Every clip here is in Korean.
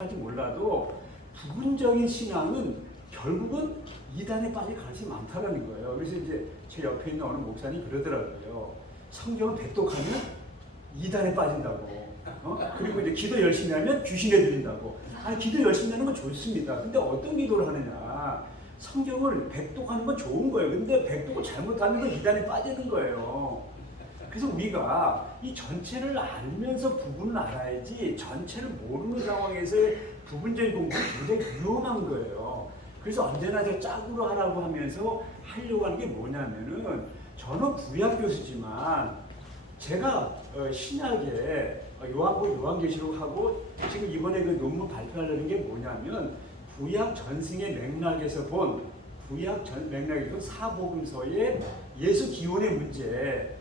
할지 몰라도 부분적인 신앙은 결국은 이단에 빠질 가능성이 많다는 거예요. 그래서 이제 제 옆에 있는 어느 목사님이 그러더라고요. 성경을 백독하면 이단에 빠진다고. 그리고 이제 기도 열심히 하면 귀신에 들린다고. 아니, 기도 열심히 하는 건 좋습니다. 근데 어떤 기도를 하느냐. 성경을 백독하는 건 좋은 거예요. 근데 백독을 잘못하면 건 이단에 빠지는 거예요. 그래서 우리가 이 전체를 알면서 부분을 알아야지 전체를 모르는 상황에서의 부분적인 공부는 굉장히 위험한 거예요. 그래서 언제나 저 짝으로 하라고 하면서 하려고 하는 게 뭐냐면은 저는 구약 교수지만 제가 신약에 요한계시록하고 지금 이번에 그 논문 발표하려는 게 뭐냐면 구약 전승의 맥락에서 본 사복음서의 예수 기원의 문제.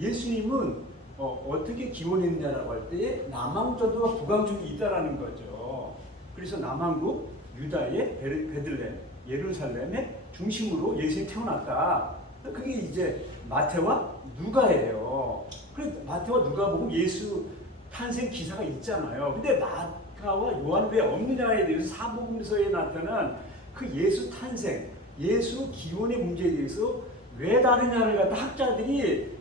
예수님은 어떻게 기원했냐라고 할 때 남왕전도와 북왕전이 있다라는 거죠. 그래서 남왕국 유다의 베들레헴, 예루살렘의 중심으로 예수님이 태어났다. 그게 이제 마태와 누가예요. 그래서 마태와 누가복음 예수 탄생 기사가 있잖아요. 근데 마가와 요한 왜 없느냐에 대해서 사복음서에 나타난 그 예수 탄생, 예수 기원의 문제에 대해서 왜 다르냐를 갖다 학자들이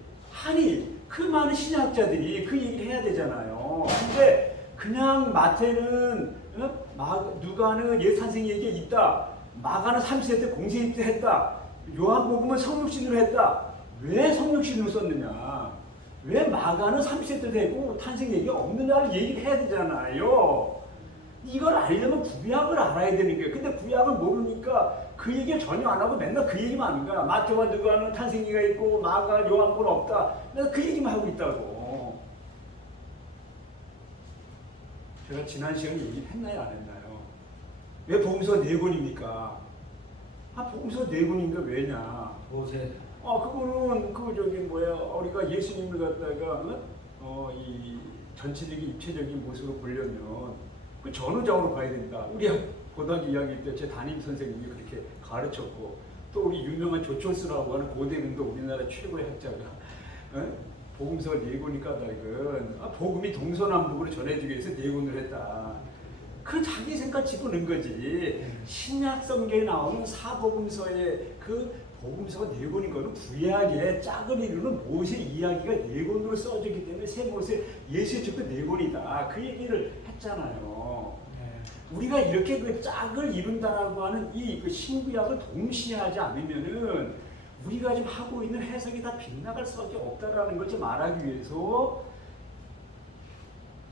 그 많은 신학자들이 그 얘기를 해야 되잖아요. 근데 그냥 마태는 누가는 예수 탄생 얘기가 있다. 마가는 30세 때 공생일 때 했다. 요한복음은 성육신으로 했다. 왜 성육신으로 썼느냐? 왜 마가는 30세 때 되고 탄생 얘기가 없느냐를 얘기를 해야 되잖아요. 이걸 알려면 구약을 알아야 되는 거예요. 근데 구약을 모르니까 그 얘기를 전혀 안 하고 맨날 그 얘기만 하는 거야. 마태와 누가는 탄생기가 있고 마가 요한복음은 없다. 맨날 그 얘기만 하고 있다고. 제가 지난 시간에 얘기했나요? 안 했나요? 왜 복음서 4권입니까? 복음서 4권인가 왜냐? 모세. 그거는 우리가 예수님을 갖다가 이 전체적인 입체적인 모습으로 보려면 그 전후적으로 봐야 된다. 우리 고등학교 2학년 때 제 담임 선생님이 그렇게 가르쳤고 또 우리 유명한 조철수라고 하는 고대근도 우리나라 최고의 학자가 복음서 4권이 까닭은 복음이 동서남북으로 전해지기 위해서 4권을 했다. 그 자기 생각 집어넣은 거지. 신약 성경에 나오는 사복음서의 그 복음서가 4권인 거는 구약의 짝을 이루는 모세 이야기가 4권으로 써졌기 때문에 새 모세 예수의 책도 4권이다. 그 얘기를 했잖아요. 우리가 이렇게 그 짝을 이룬다라고 하는 이 신구약을 동시에 하지 않으면은 우리가 지금 하고 있는 해석이 다 빗나갈 수밖에 없다라는 걸 좀 말하기 위해서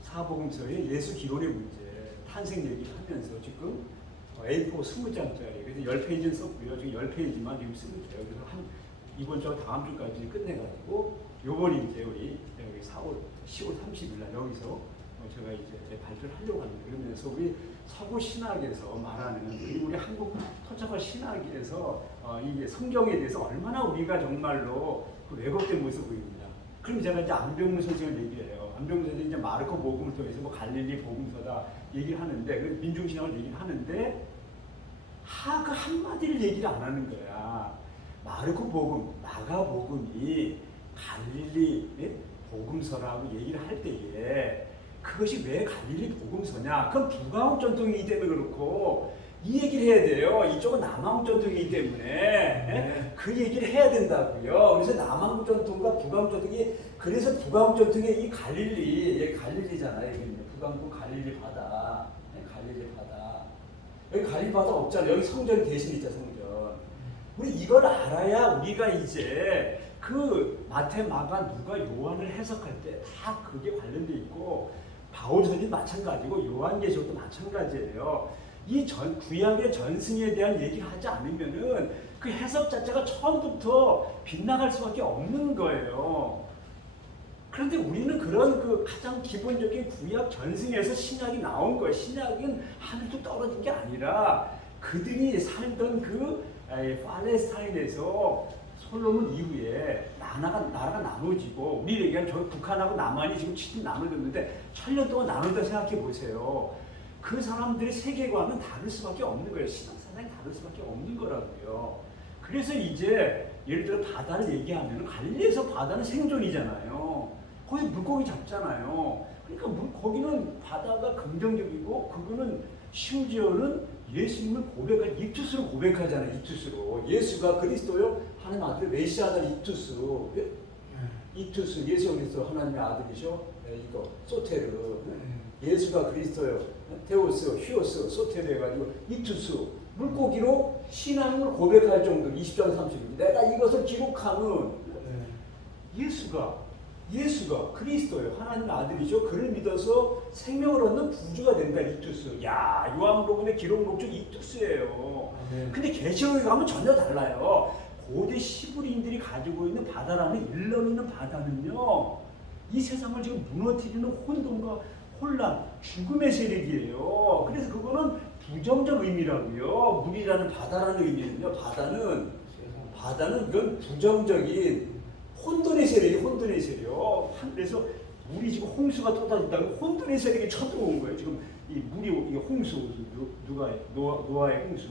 사복음서의 예수 기원의 문제, 탄생 얘기를 하면서 지금 A4 20장짜리, 그래서 10페이지는 썼고요. 지금 10페이지만 지금 쓰고 있어요. 그래서 이번 주와 다음 주까지 끝내가지고 요번이 이제 우리 여기 10월 30일 날 여기서 제가 이제 발표를 하려고 합니다. 그러면서 우리 서구 신학에서 말하는 그리고 우리 한국 토착화 신학에서 이게 성경에 대해서 얼마나 우리가 정말로 그 왜곡된 모습을 보입니다. 그럼 제가 이제 안병문 선생을 얘기해요. 안병문 선생이 이제 마르코 복음을 통해서 갈릴리 복음서다 얘기를 하는데 민중신학을 얘기를 하는데 그 한마디를 얘기를 안 하는 거야. 마르코 복음, 마가 복음이 갈릴리 복음서라고 얘기를 할 때에 그것이 왜 갈릴리 복음서냐? 그건 북왕국 전통이기 때문에 그렇고 이 얘기를 해야 돼요. 이쪽은 남왕국 전통이기 때문에 그 얘기를 해야 된다고요. 그래서 남왕국 전통과 북왕국 전통이 그래서 북왕국 전통의 이 갈릴리잖아요. 북왕국 갈릴리 바다, 갈릴리 바다. 여기 갈릴리 바다 없잖아요. 여기 성전이 대신 있잖아, 성전. 우리 이걸 알아야 우리가 이제 그 마태, 마가, 누가, 요한을 해석할 때 다 그게 관련돼 있고 바울서도 마찬가지고 요한계시록도 마찬가지예요. 이 구약의 전승에 대한 얘기를 하지 않으면은 그 해석 자체가 처음부터 빗나갈 수밖에 없는 거예요. 그런데 우리는 그런 그 가장 기본적인 구약 전승에서 신약이 나온 거예요. 신약은 하늘도 떨어진 게 아니라 그들이 살던 그 팔레스타인에서 솔로몬 이후에 나라가 나눠지고 우리 얘기하면 저 북한하고 남한이 지금 7년 나눠졌는데 1000년 동안 나눠졌다 생각해 보세요. 그 사람들의 세계관은 다를 수밖에 없는 거예요. 신앙사상이 다를 수밖에 없는 거라고요. 그래서 이제 예를 들어 바다를 얘기하면 갈릴리에서 바다는 생존이잖아요. 거기 물고기 잡잖아요. 그러니까 거기는 바다가 긍정적이고 그거는 심지어는 예수님을 고백할 이투스로 고백하잖아요. 이투스로 예수가 그리스도요 하나님 아들 메시아다 이투스 이투스 예수 그리스도 하나님의 아들이죠. 이거 소테르 예수가 그리스도요 테오스 휴오스 소테르 해가지고 이투스 물고기로 신앙을 고백할 정도 20장 30절 내가 이것을 기록하는 예수가 그리스도예요. 하나님 아들이죠. 그를 믿어서 생명을 얻는 구주가 된다. 이투스. 야, 요한복음의 기록록 중 이투스예요. 근데 계시록에 가면 전혀 달라요. 고대 시브리인들이 가지고 있는 바다라는 일렁 있는 바다는요. 이 세상을 지금 무너뜨리는 혼돈과 혼란, 죽음의 세력이에요. 그래서 그거는 부정적 의미라고요. 물이라는 바다라는 의미는요. 바다는 이건 부정적인 혼돈의 세력이 혼돈의 세력. 그래서 물이 지금 홍수가 쏟아진다고 혼돈의 세력이 쳐들어온 거예요. 지금 이 물이 이 홍수 노아의 홍수.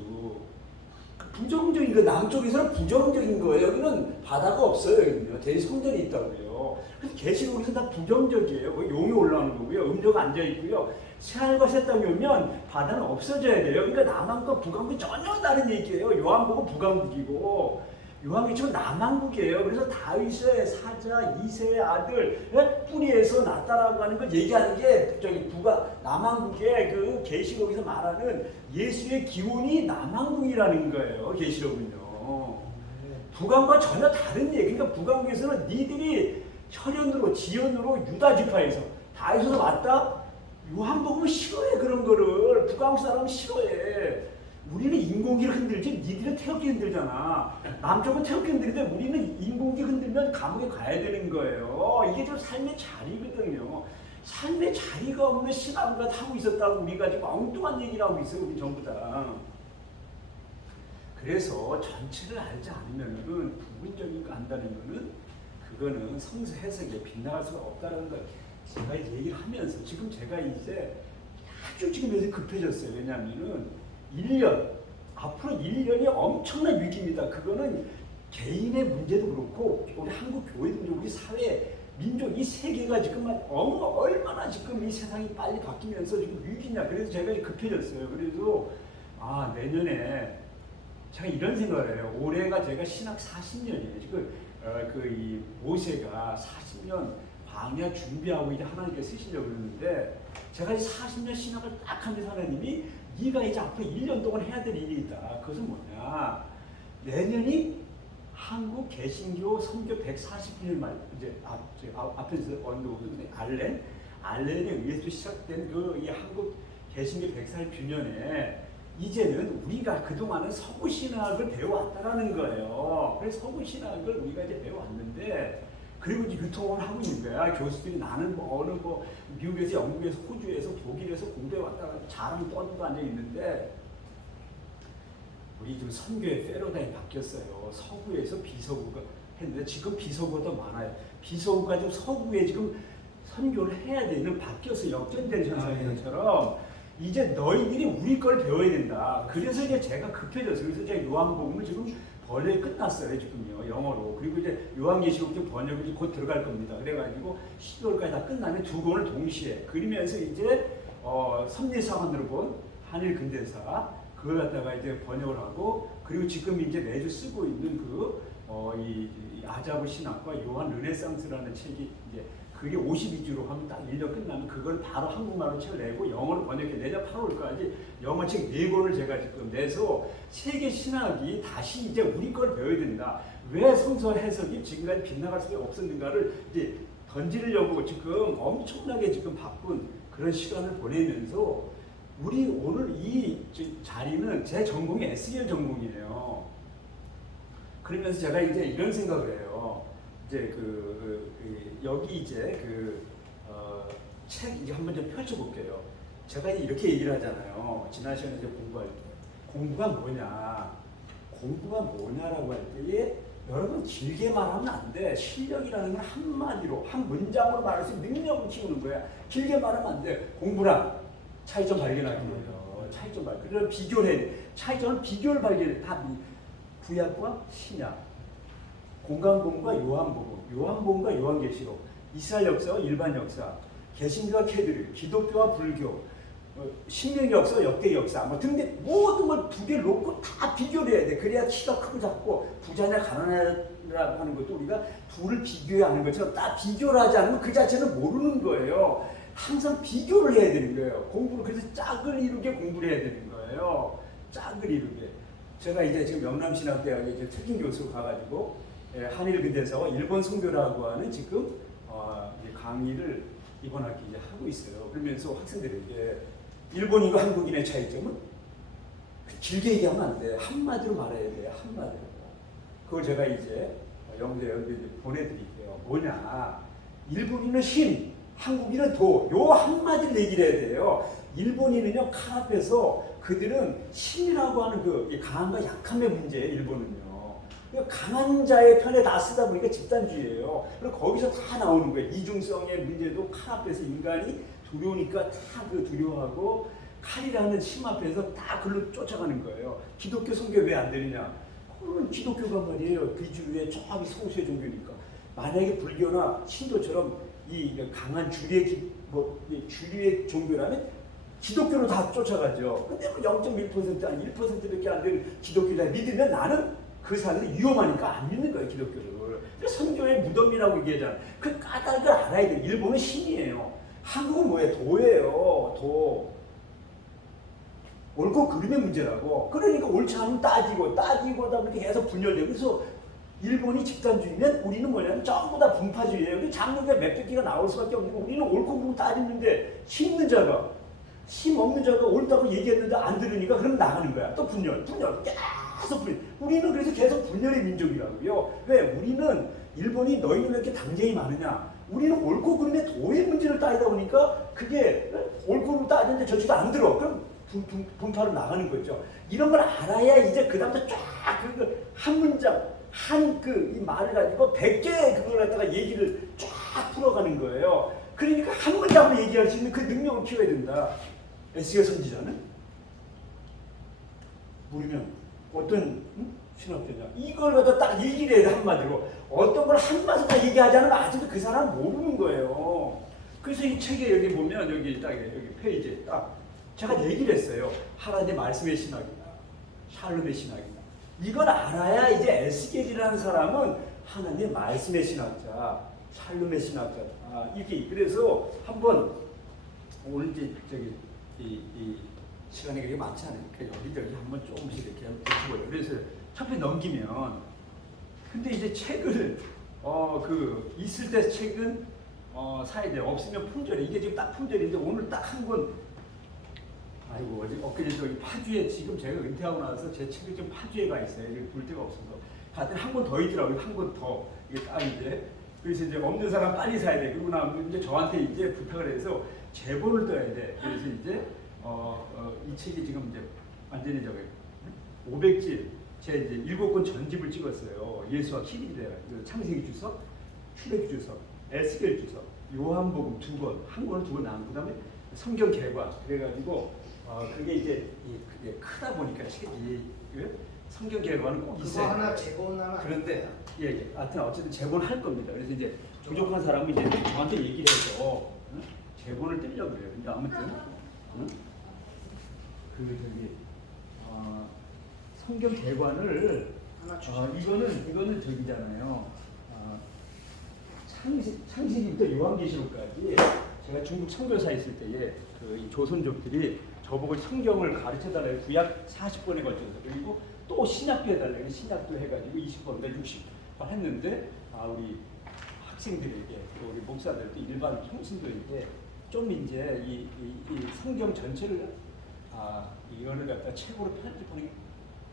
부정적인 거 남쪽에서는 부정적인 거예요. 여기는 바다가 없어요. 여기는요. 대성전이 있다고요. 그래서 계시록에서 다 부정적이에요. 용이 올라오는 거고요. 음료가 앉아 있고요. 새하늘과 새 땅이 오면 바다는 없어져야 돼요. 그러니까 남한과 북한국이 전혀 다른 얘기예요. 요한복음 북한국이고. 요한계시록은 남한국이에요. 그래서 다윗의 사자 이새의 아들 뿌리에서 났다라고 하는 걸 얘기하는 게 남한국의 그 계시록에서 말하는 예수의 기원이 남한국이라는 거예요. 계시록은요. 북한과 전혀 다른 얘기. 그러니까 북한국에서는 니들이 혈연으로 지연으로 유다 지파에서 다윗에서 왔다. 요한복음은 싫어해 그런 거를. 북한국 사람은 싫어해. 우리는 인공기를 흔들지 니들은 태극기 흔들잖아. 남쪽은 태극기 흔들는데 우리는 인공기 흔들면 감옥에 가야 되는 거예요. 이게 좀 삶의 자리거든요. 삶의 자리가 없는 신앙을 하고 있었다고 우리가 지금 엉뚱한 얘기를 하고 있어요. 우리 전부 다. 그래서 전체를 알지 않으면은 부분적인 거 안다는 거는 그거는 성서 해석에 빗나갈 수가 없다는 걸 제가 이제 얘기를 하면서 지금 제가 이제 아주 지금 요새 급해졌어요. 왜냐하면은 1년, 앞으로 1년이 엄청난 위기입니다. 그거는 개인의 문제도 그렇고 우리 한국 교회도 우리 사회, 민족, 이 세계가 지금 얼마나 지금 이 세상이 빨리 바뀌면서 지금 위기냐. 그래서 제가 급해졌어요. 그래서 내년에 제가 이런 생각을 해요. 올해가 제가 신학 40년이에요. 지금 이 모세가 40년 광야 준비하고 이제 하나님께 쓰시려고 그러는데 제가 이 40년 신학을 딱 하면서 하나님이 네가 이제 앞으로 1년 동안 해야 될 일이 있다. 그것은 뭐냐? 내년이 한국 개신교 선교 140주년 말 이제 앞에서 알렌에 의해서 시작된 이 한국 개신교 140주년에 이제는 우리가 그동안은 서구 신학을 배워왔다라는 거예요. 그래서 서구 신학을 우리가 이제 배워왔는데 그리고 이제 유통을 하고 있는 거야. 교수들이 나는 미국에서 영국에서 호주에서 독일에서 공부해 왔다가 자랑 떠들고 앉아 있는데 우리 지금 선교의 패러다임이 바뀌었어요. 서구에서 비서구가 했는데 지금 비서구가 더 많아요. 비서구가 지금 서구에 지금 선교를 해야 되는 바뀌어서 역전된 현상인 것처럼 이제 너희들이 우리 걸 배워야 된다. 그래서 이제 제가 급해졌어요. 그래서 제가 요한복음을 지금 번역이 끝났어요. 지금요. 영어로. 그리고 이제 요한계시록 번역이 곧 들어갈 겁니다. 그래가지고 12월까지 다 끝나면 두 권을 동시에 그리면서 이제 선리사관으로 본 한일 근대사 그걸 갖다가 이제 번역을 하고 그리고 지금 이제 매주 쓰고 있는 이 아자브 신학과 요한 르네상스라는 책이 이제 그게 52주로 하면 딱 1년 끝나면 그걸 바로 한국말로 책을 내고 영어로 번역해 내년 8월까지 영어 책 4권을 제가 지금 내서 세계 신학이 다시 이제 우리 걸 배워야 된다. 왜 성서 해석이 지금까지 빗나갈 수가 없었는가를 이제 던지려고 지금 엄청나게 지금 바쁜 그런 시간을 보내면서 우리 오늘 이 자리는 제 전공이 SEL 전공이에요. 그러면서 제가 이제 이런 생각을 해요. 이제 여기 이제 책 이제 한번 좀 펼쳐볼게요. 제가 이렇게 얘기를 하잖아요. 지난 시간에 이제 공부할 때 공부가 뭐냐, 공부가 뭐냐라고 할 때에 여러분 길게 말하면 안 돼. 실력이라는 건 한마디로 한 문장으로 말할 수 있는 능력을 키우는 거야. 길게 말하면 안 돼. 공부랑 차이점 발견하는 거예요. 차이점 발견. 그래서 비교를 해. 차이점은 비교를 발견해. 다 구약과 신약. 공간복음과 요한복음, 요한복음과 요한계시록, 이스라엘 역사와 일반 역사, 개신교와 캐드릭, 기독교와 불교, 신명 역사, 역대 역사 뭐 등등 모든 걸 두 개 놓고 다 비교를 해야 돼. 그래야 키가 크고 작고 부자냐 가난하냐라고 하는 것도 우리가 둘을 비교해야 하는 것처럼 딱 비교를 하지 않으면 그 자체는 모르는 거예요. 항상 비교를 해야 되는 거예요. 공부를 그래서 짝을 이루게 공부를 해야 되는 거예요. 짝을 이루게. 제가 이제 지금 영남신학대학에 이제 특임 교수로 가가지고 한일 근대사와 일본 선교라고 하는 지금 강의를 이번 학기 이제 하고 있어요. 그러면서 학생들에게 일본인과 한국인의 차이점은 길게 얘기하면 안 돼. 한마디로 말해야 돼. 한마디로. 그걸 제가 이제 영재에 보내드릴게요. 뭐냐? 일본인은 힘, 한국인은 도. 요 한마디를 얘기를 해야 돼요. 일본인은요 칼 앞에서 그들은 힘이라고 하는 그 강함과 약함의 문제예요. 일본은요. 강한 자의 편에 다 쓰다 보니까 집단주의예요. 그리고 거기서 다 나오는 거예요. 이중성의 문제도 칼 앞에서 인간이 두려우니까 다 그 두려워하고 칼이라는 심 앞에서 다 글로 쫓아가는 거예요. 기독교 선교 왜 안 되느냐? 그건 기독교가 말이에요. 비주류의 저기 소수의 종교니까. 만약에 불교나 신도처럼 이 강한 주류의 종교라면 기독교로 다 쫓아가죠. 근데 뭐 0.1% 아니 1%밖에 안 되는 기독교를 믿으면 나는 그 사람들이 위험하니까 안 믿는 거예요, 기독교를. 선교의 무덤이라고 얘기하잖아. 그 까닭을 알아야 돼. 일본은 신이에요. 한국은 뭐예요? 도예요. 도. 옳고 그름의 문제라고. 그러니까 옳지 않으면 따지고다 보니까 계속 분열돼요. 그래서 일본이 집단주의면 우리는 뭐냐면 전부 다 분파주의예요. 장르가 몇백 개가 나올 수밖에 없는 거. 우리는 옳고 그름 따지는데 힘 없는 자가 옳다고 얘기했는데 안 들으니까 그럼 나가는 거야. 또 분열. 계속 분열. 우리는 그래서 계속 분열의 민족이라고요. 왜? 우리는 일본이 너희는 왜 이렇게 당쟁이 많으냐? 우리는 옳고 그름의 도의 문제를 따지다 보니까 그게 옳고 그름 따지는데 저쪽도 안 들어. 그럼 분파로 나가는 거죠. 이런 걸 알아야 이제 그 다음부터 쫙 한 문장 이 말을 가지고 100개 그걸 갖다가 얘기를 쫙 풀어가는 거예요. 그러니까 한 문장으로 얘기할 수 있는 그 능력을 키워야 된다. 에스겔 선지자는 모르면 어떤 신학자냐 이걸 갖다 딱 얘기를 해야 돼. 한마디로 어떤 걸 한마디로 다 얘기하지 않으면 아직도 그 사람은 모르는 거예요. 그래서 이 책에 여기 보면 여기 페이지에 딱 제가 얘기를 했어요. 하나님의 말씀의 신학이다. 샬롬의 신학이다. 이걸 알아야 이제 에스겔이라는 사람은 하나님의 말씀의 신학자, 샬롬의 신학자다. 이게 그래서 한번 오늘 이제 이 시간이 그렇게 많지 않으니까 여기저기 한번 조금씩 이렇게 보고요. 그래서 첫 편 넘기면 근데 이제 책을 있을 때 책은 사야 돼요. 없으면 품절이 이게 지금 딱 품절인데 오늘 딱 한 권. 아이고 엊그제 저기 파주에 지금 제가 은퇴하고 나서 제 책이 좀 파주에 가 있어요. 여기 볼 데가 없어서 다들 한 권 더 있더라고요. 한 권 더 이게 딱 이제 그래서 이제 없는 사람 빨리 사야 돼. 그러고 나면 이제 저한테 이제 부탁을 해서 제본을 떠야 돼. 그래서 이제 이 책이 지금 이제 완전히 저기 500집 제 이제 7권 전집을 찍었어요. 예수와 키리데 창세기 주석, 출애굽 주석, 에스겔 주석, 요한복음 2권, 한 권은 2권 나온 그다음에 성경 개관 그래가지고 그게 이제 그게 크다 보니까 책이 성경 개관은 꼭 있어요. 그거 하나 재본하면 그런데 하여튼 어쨌든 재본할 겁니다. 그래서 이제 부족한 사람은 이제 저한테 얘기를 해서 재본을 떼려고 그래요. 근데 아무튼 성경 개관을 이거는 저기잖아요. 창세기부터 요한계시록까지 제가 중국 선교사 있을 때에 이 조선족들이 저보고 성경을 가르쳐달라고 구약 40번에 걸쳐서 그리고 또 신약도 해달라고 신약도 해가지고 20번인가 60번 했는데 우리 학생들에게 또 우리 목사들 또 일반 총신들에게 좀 이제 이 성경 전체를 이거를 갖다 책으로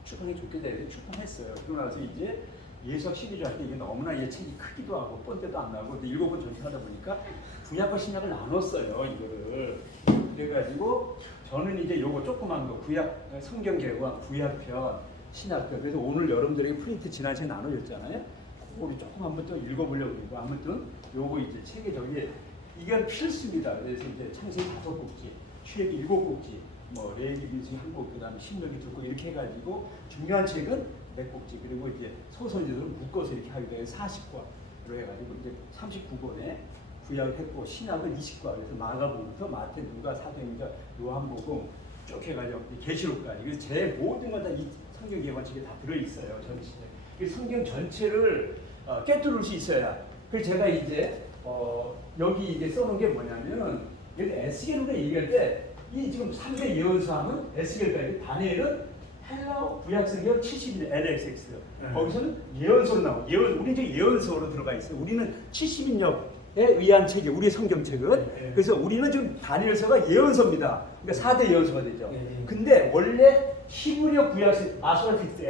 출판이 좋겠다 해서 출판했어요. 그러고 나서 이제 예수학 시리즈한테 이게 너무나 이 책이 크기도 하고 뻔때도 안 나고 7권 전체하다 보니까 구약과 신약을 나눴어요. 이거를 그래가지고 저는 이제 요거 조그만 거 구약 성경 개관 구약편 신약편 그래서 오늘 여러분들에게 프린트 지난주에 나눠줬잖아요. 그거 조금 한번 또 읽어보려고 그러고 아무튼 요거 이제 책에 저기 이건 필수입니다. 그래서 이제 창세기 5곡지, 출애굽 7곡지, 뭐 레위기 민수기 1곡, 그다음에 신명기 2곡 이렇게 해가지고 중요한 책은 4곡지 그리고 이제 소설들은 묶어서 이렇게 하기도 해요. 40권으로 해가지고 이제 39권에 구약을 했고 신약은 20과 그래서 마가복음부터 마태, 누가, 사도행전, 요한복음 쭉 해가지고 계시록까지 그래서 제 모든 건 다 이 성경 개관책에 다 들어 있어요. 전체. 그 성경 전체를 꿰뚫을 수 있어야. 그래서 제가 이제 여기 이게 써놓은 게 뭐냐면은 에스겔로 얘기할 때 이 지금 3대 예언서하면 에스겔까지 다니엘은 헬라 구약성경 70인 LXX 거기서는 예언서로 나오고 우리는 이제 예언서로 들어가 있어요. 우리는 70인역에 의한 책이 우리 성경책은 그래서 우리는 지금 다니엘서가 예언서입니다. 그러니까 4대 예언서가 되죠. 근데 원래 히브리어 구약성 마소라틱스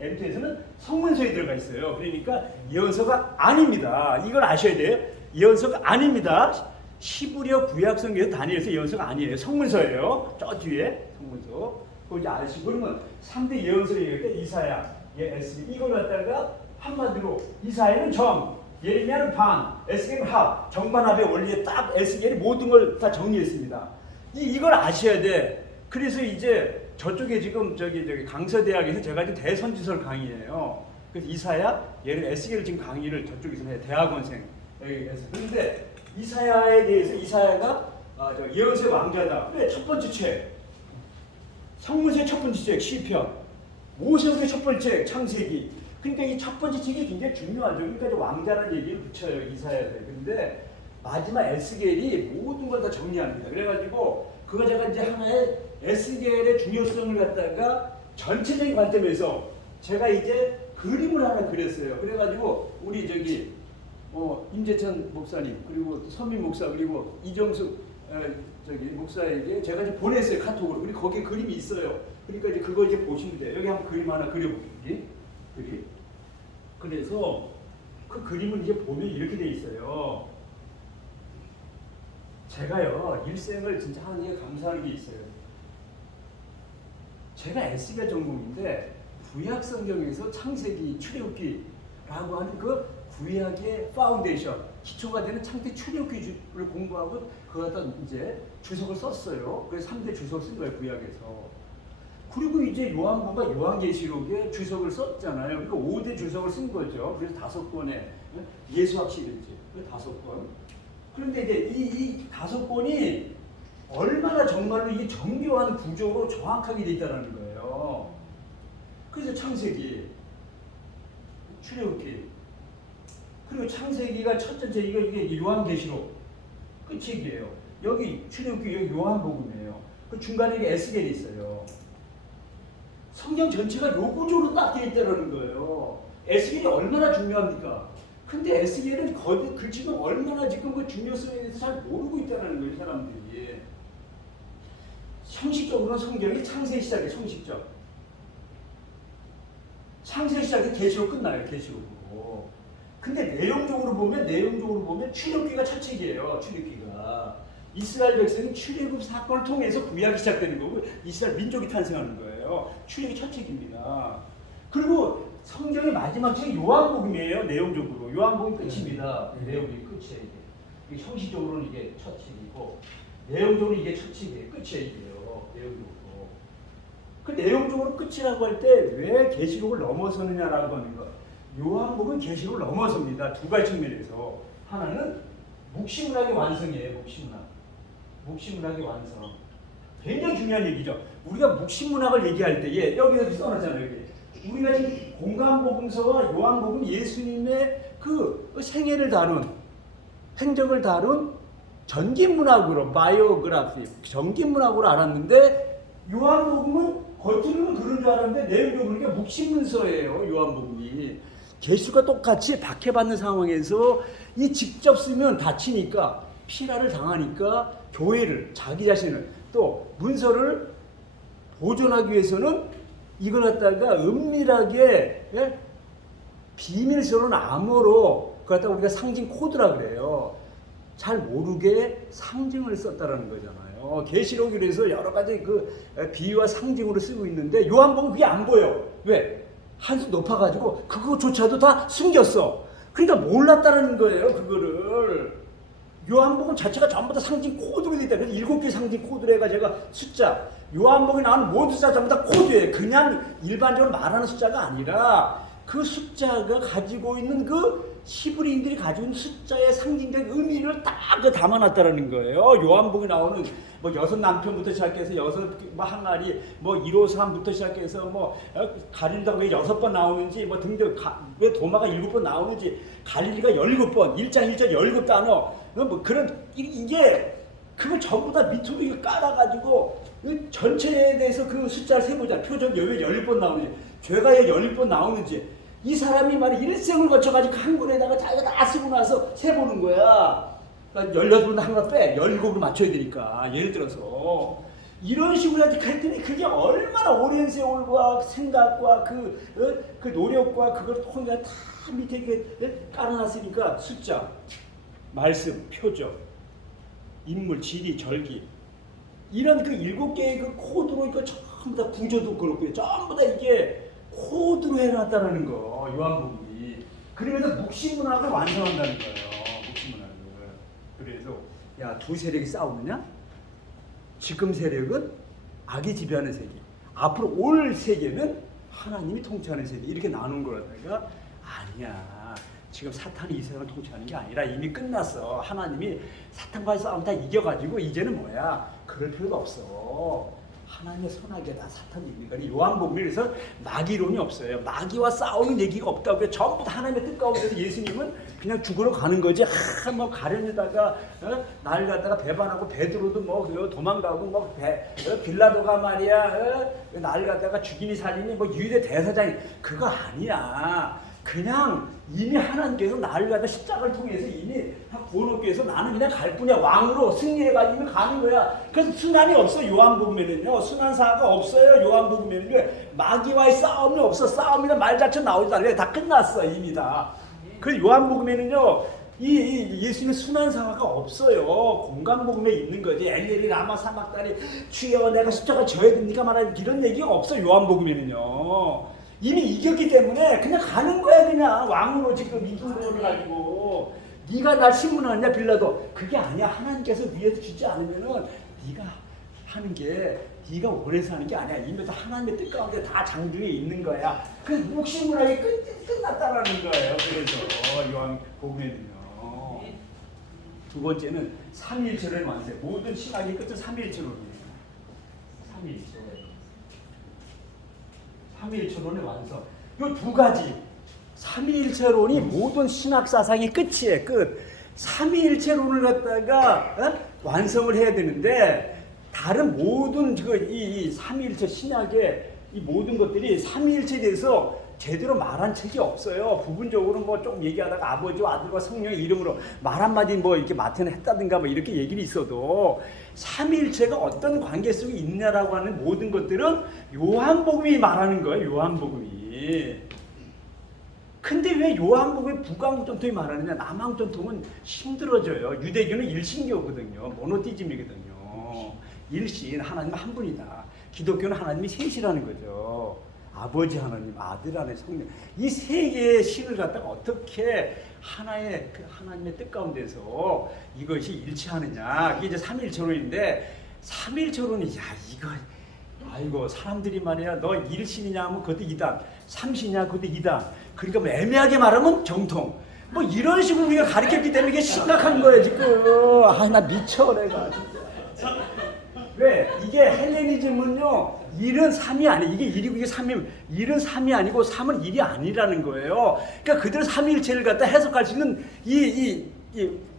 MT에서는 성문서에 들어가 있어요. 그러니까 예언서가 아닙니다. 이걸 아셔야 돼요. 예언서가 아닙니다. 히브리어 구약성경에서 다니엘서 예언서가 아니에요. 성문서예요. 저 뒤에 성문서. 그거 이제 아시고 그러면 3대 예언서 얘기할 때 이사야, 에스겔 이걸 갖다가 한마디로 이사야는 정, 예레미야는 반, 에스겔은 합, 정반합의 원리에 딱 에스겔이 모든 걸 다 정리했습니다. 이걸 아셔야 돼. 그래서 이제 저쪽에 지금 저기 강서대학에서 제가 지금 대선지설 강의예요. 그래서 이사야, 에스겔 지금 강의를 저쪽에서 해요. 대학원생에서. 그런데 이사야에 대해서 이사야가 예언서의 왕자다. 그래 첫 번째 책, 성문서의 첫 번째 책 시편, 모세후의 첫 번째 책 창세기. 그러니까 이 첫 번째 책이 굉장히 중요하죠. 그러니까 왕자라는 얘기를 붙여요 이사야에. 근데 마지막 에스겔이 모든 걸 다 정리합니다. 그래가지고 그거 제가 이제 하나의 에스겔의 중요성을 갖다가 전체적인 관점에서 제가 이제 그림을 하나 그렸어요. 그래가지고 우리 저기 임재천 목사님 그리고 서민 목사 그리고 이정숙 저기 목사에게 제가 이제 보냈어요 카톡으로. 그리고 거기에 그림이 있어요. 그러니까 이제 그거 이제 보시면 돼요. 여기 한번 그림 하나 그려볼게요. 그림. 그래서 그 그림을 이제 보면 이렇게 돼 있어요. 제가요 일생을 진짜 하나님께 감사하는 게 있어요. 제가 에스겔 전공인데 구약 성경에서 창세기, 출애굽기라고 하는 그 구약의 파운데이션 기초가 되는 창세 출애굽기를 공부하고 그거다 이제 주석을 썼어요. 그래서 3대 주석을 쓴 거예요 구약에서. 그리고 이제 요한복음과 요한계시록에 주석을 썼잖아요. 그러니까 5대 주석을 쓴 거죠. 그래서 5권의 예수학 시리즈 5권. 그런데 이제 이 5권이 얼마나 정말로 이게 정교한 구조로 정확하게 돼 있다는 거예요. 그래서 창세기, 출애굽기, 그리고 창세기가 첫째 이게 요한계시록 끝이에요. 여기 출애굽기 여기 요한복음이에요. 그 중간에 이게 에스겔이 있어요. 성경 전체가 요 구조로 딱 되어 있다는 거예요. 에스겔이 얼마나 중요합니까? 근데 에스겔은 그 지금 얼마나 지금 그 중요성에 대해서 잘 모르고 있다는 거예요, 사람들이. 형식적으로는 성경이 창세 시작이에요, 형식적. 창세 시작이 계시록 끝나요, 계시록으로. 근데 내용적으로 보면 출애굽기가 첫 책이에요, 출애굽기가. 이스라엘 백성이 출애굽 사건을 통해서 구약이 시작되는 거고 이스라엘 민족이 탄생하는 거예요. 출애굽이 첫 책입니다. 그리고 성경의 마지막 책이 요한복음이에요. 내용적으로 요한복음 끝입니다. 내용이 끝이에요. 이게 형식적으로는 이게 첫 책이고 내용적으로 이게 첫 책이에요. 끝이에요. 내용적으로. 그 내용적으로 끝이라고 할 때 왜 계시록을 넘어서느냐라고 하는 거. 요한복음은 계시록을 넘어섭니다. 두 가지 측면에서. 하나는 묵시문학의 완성이에요. 묵시문학의 완성. 굉장히 중요한 얘기죠. 우리가 묵시문학을 얘기할 때에 여기서 써놨잖아요. 여기. 우리가 지금 공간복음서와 요한복음 예수님의 그 생애를 다룬 행적을 다룬 전기문학으로 바이오그래피 전기문학으로 알았는데 요한복음은 겉으로는 그런 줄 알았는데 내용적으로 그러니까 묵시문서예요. 요한복음이. 계시가 똑같이 박해받는 상황에서 이 직접 쓰면 다치니까 피라를 당하니까 교회를 자기 자신을 또 문서를 보존하기 위해서는 이걸 갖다가 은밀하게 비밀스러운 암호로 그걸 갖다가 우리가 상징 코드라 그래요. 잘 모르게 상징을 썼다라는 거잖아요. 계시록이 그래서 여러 가지 그 비유와 상징으로 쓰고 있는데 요한복음 그게 안 보여. 왜? 한수 높아가지고 그거조차도 다 숨겼어. 그러니까 몰랐다는 거예요. 그거를. 요한복음 자체가 전부 다 상징 코드로 되어 있다. 그래서 7개 상징 코드로 해가 제가 숫자 요한복음에 나오는 모든 숫자 전부 다 코드예요. 그냥 일반적으로 말하는 숫자가 아니라 그 숫자가 가지고 있는 그 히브리인들이 가지고 있는 숫자의 상징적 의미를 딱 담아놨다라는 거예요. 요한복음에 나오는 뭐 6 남편부터 시작해서 6 항아리, 뭐 153부터 시작해서 뭐 갈릴리가 왜 6번 나오는지 뭐 등등, 왜 도마가 7번 나오는지, 갈릴리가 17번, 1장 1절 17단어, 뭐 그런 이게 그걸 전부 다 밑으로 깔아가지고 전체에 대해서 그 숫자를 세보자. 표적 왜 10번 나오는지, 죄가 왜 10번 나오는지, 이 사람이 말이 일생을 거쳐가지고 한 권에다가 자기가 다 쓰고 나서 세보는 거야. 그러니까 16번 하나 빼, 17으로 맞춰야 되니까. 예를 들어서 이런 식으로 했더니 그게 얼마나 오랜 세월과 생각과 그 노력과 그걸 통해 다 밑에 이렇게 깔아놨으니까 숫자, 말씀, 표적, 인물, 지리, 절기, 이런 그 7개의 그 코드로 이거 전부 다 구조도 그렇고요. 전부 다 이게 코드로 해놨다는 거, 요한복음이. 그러면서 묵시문학을 완성한다는 거예요. 묵시문학을. 그래서 야, 두 세력이 싸우느냐? 지금 세력은 악이 지배하는 세계, 앞으로 올 세계는 하나님이 통치하는 세계, 이렇게 나눈 거라다가 아니야. 지금 사탄이 이 세상을 통치하는 게 아니라 이미 끝났어. 하나님이 사탄과의 싸움 다 이겨가지고 이제는 뭐야? 그럴 필요가 없어. 하나님의 선악이다, 사탄이 이기니까. 요한복음에 그래서 마귀론이 없어요. 마귀와 싸우는 얘기가 없다고요. 전부 다 하나님의 뜻 가운데서 예수님은 그냥 죽으러 가는 거지. 뭐 가련에다가 날 갖다가 배반하고, 베드로도 뭐 도망가고, 뭐 빌라도가 말이야 날 갖다가 죽이니 살리니 뭐 유대 대사장이, 그거 아니야. 그냥 이미 하나님께서 나를 갖다 십자가를 통해서 이미 다 구원하기 위해서 나는 그냥 갈 뿐이야. 왕으로 승리해가지고 가는 거야. 그래서 순환이 없어. 요한복음에는요, 순환사가 없어요. 요한복음에는요, 마귀와의 싸움이 없어. 싸움이란 말 자체 나오지도 않아요. 다 끝났어, 이미 다. 그 요한복음에는요, 이 예수님의 순환사가 없어요. 공간복음에 있는 거지. 엘리리 라마 사막다리, 주여 내가 십자가 져야 됩니까 말하는 이런 얘기가 없어. 요한복음에는요. 이미 이겼기 때문에 그냥 가는 거야. 그냥 왕으로 지금 이긴 거를 가지고. 네가 날 신문하느냐 빌라도, 그게 아니야. 하나님께서 위에서 주지 않으면은 네가 하는 게, 네가 원해서 하는 게 아니야. 이미 다 하나님의 뜻 가운데 다 장중에 있는 거야. 그 묵시문학이 끝났다라는 거예요. 그래서 요한복음에는요. 두 번째는 삼위일체론의 완성. 모든 신학의 끝은 삼위일체론이에요. 삼위일체론의 완성. 이 두 가지, 삼위일체론이 모든 신학 사상의 끝이에요. 끝. 삼위일체론을 갖다가 완성을 해야 되는데, 다른 모든 이 삼위일체 신학의 이 모든 것들이 삼위일체에 대해서 제대로 말한 책이 없어요. 부분적으로 뭐 조금 얘기하다가 아버지와 아들과 성령의 이름으로 말 한마디 뭐 이렇게 마태는 했다든가 뭐 이렇게 얘기를 있어도, 삼위일체가 어떤 관계 속에 있냐라고 하는 모든 것들은 요한복음이 말하는 거예요. 요한복음이. 근데 왜 요한복음이 북왕 전통이 말하느냐? 남왕 전통은 힘들어져요. 유대교는 일신교거든요. 모노티즘이거든요. 일신, 하나님 한 분이다. 기독교는 하나님이 셋이라는 거죠. 아버지 하나님, 아들 하나님, 성령. 이 세 개의 신을 갖다가 어떻게 하나의 그 하나님의 뜻 가운데서 이것이 일치하느냐. 이게 이제 삼위일체론인데, 삼위일체론이, 야, 이거, 아이고, 사람들이 말이야, 너 일신이냐 하면 그것도 이단, 삼신이냐 그것도 이단. 그러니까 뭐 애매하게 말하면 정통. 뭐 이런 식으로 우리가 가르쳤기 때문에 이게 심각한 거예요, 지금. 아, 나 미쳐, 내가. 왜? 이게 헬레니즘은요, 일은 3이 아니, 이게 1이고 이게 3이면, 일은 3이 아니고 3은 1이 아니라는 거예요. 그러니까 그들 삼위일체를 갖다 해석할 수 있는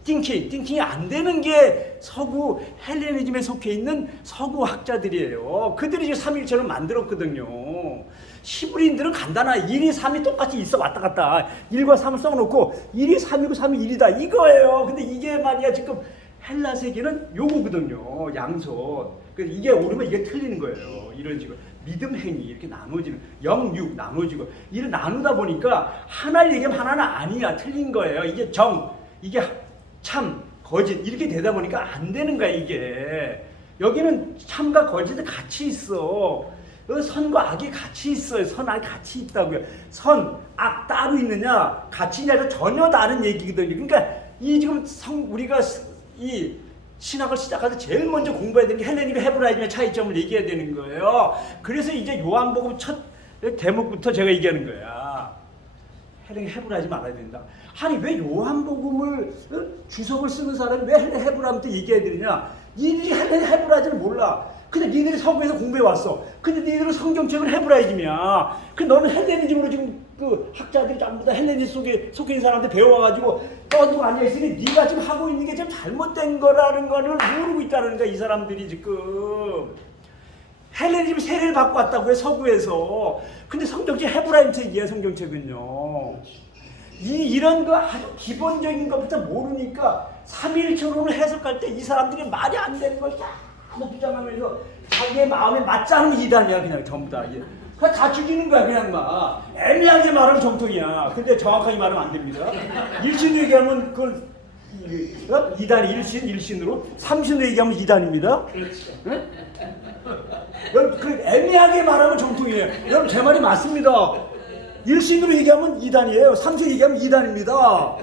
띵킹이 안 되는 게 서구 헬레니즘에 속해 있는 서구 학자들이에요. 그들이 지금 삼위일체를 만들었거든요. 히브리인들은 간단하게 1이 3이 똑같이 있어, 왔다 갔다. 1과 3을 써놓고 1이 3이고 3이 1이다 이거예요. 근데 이게 말이야 지금 헬라 세계는 요거거든요. 양손. 이게 옳으면 이게 틀리는 거예요. 이런 식으로 믿음 행위 이렇게 나눠지는, 영육 나눠지고, 이를 나누다 보니까 하나를 얘기하면 하나는 아니야, 틀린 거예요. 이게 정, 이게 참, 거짓 이렇게 되다 보니까 안 되는 거야. 이게 여기는 참과 거짓이 같이 있어. 선과 악이 같이 있어요. 선악이 같이 있다고요. 선, 악 따로 있느냐? 같이 있냐가 전혀 다른 얘기거든요. 그러니까 이 지금 우리가 이 신학을 시작할 때 제일 먼저 공부해야 되는 게 헬레니즘과 헤브라이즘의 차이점을 얘기해야 되는 거예요. 그래서 이제 요한복음 첫 대목부터 제가 얘기하는 거야. 헬렌 헤브라이지 말아야 된다. 아니 왜 요한복음을 주석을 쓰는 사람이 왜 헬렌 헤브라이한테 얘기해야 되느냐? 니들이 헬렌 헤브라이지를 몰라. 근데 니들이 서구에서 공부해 왔어. 근데 니들은 성경책은 헤브라이즘이야. 근데 너는 헬레니즘으로 지금 그 학자들이 전부 다 헬레니즘 속에 속해 있는 사람한테 배워가지고 떠들고 앉아있으니 네가 지금 하고 있는 게 좀 잘못된 거라는 거를 모르고 있다는 거야. 이 사람들이 지금. 헬레니즘 세례를 받고 왔다고요. 서구에서. 근데 성경책 헤브라임 책이에요. 성경책은요. 이런 거 아주 기본적인 것부터 모르니까 삼위일체론을 해석할 때 이 사람들이 말이 안 되는 걸 막 주장하면서 자기의 마음에 맞지 않은 이단이야. 그냥 전부 다. 그냥 다 죽이는 거야. 그냥 막. 애매하게 말하면 정통이야. 근데 정확하게 말하면 안 됩니다. 일신 얘기하면 그걸 이단이 일신으로, 삼신으로 얘기하면 이단입니다. 그렇죠. 응? 그 애매하게 말하면 정통이에요. 여러분 제 말이 맞습니다. 일신으로 얘기하면 이단이에요. 삼신 얘기하면 이단입니다.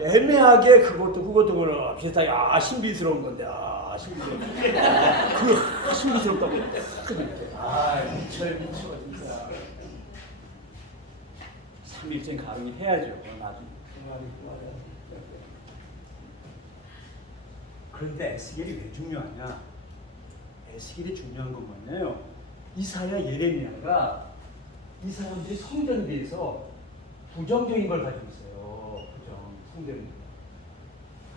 애매하게 그것도 비슷하게 신비스러운 건데 신비스럽다고 미쳐 진짜. 삼일생 가능이 해야죠. 나중에. 그런데 에스겔이 왜 중요하냐? 에스겔이 중요한 건 뭐냐요? 이사야, 예레미야가 이 사람들이 성전에 대해서 부정적인 걸 가지고 있어요. 성전.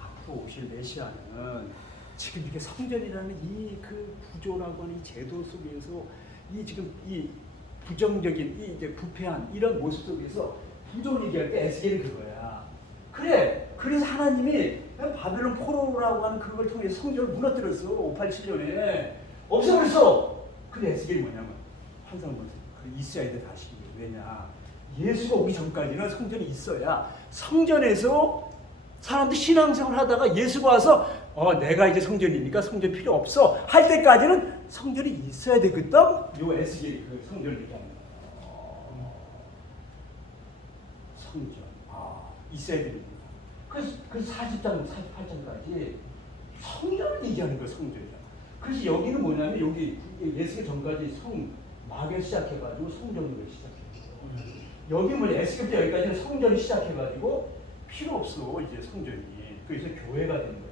앞으로 오실 메시아는 지금 이게 성전이라는 이 그 구조라고 하는 이 제도 속에서 지금 이 부정적인 이제 부패한 이런 모습 속에서 부정을 얘기할 때 에스겔은 그거야. 그래. 그래서 하나님이 바벨론 포로라고 하는 그걸 통해서 성전을 무너뜨렸어. 587년에 없애버렸어. 근데 에스겔이 뭐냐면 환상을 보세요. 있어야 돼 다시. 왜냐? 예수가 오기 전까지는 성전이 있어야 성전에서 사람들이 신앙생활을 하다가 예수가 와서 내가 이제 성전이니까 성전 필요 없어 할 때까지는 성전이 있어야 되거든. 요 에스겔이 그 성전을 얘기합니다. 성전 있어야 됩니다. 그래서 40장 48장까지 성전을 얘기하는 거예요. 성전이야. 그래서 여기는 뭐냐면 여기 예수의 전까지 마귀를 시작해가지고 성전으로 시작해요. 여기 에스겔부터 여기까지는 성전이 시작해가지고 필요 없어 이제 성전이. 그래서 교회가 되는 거야.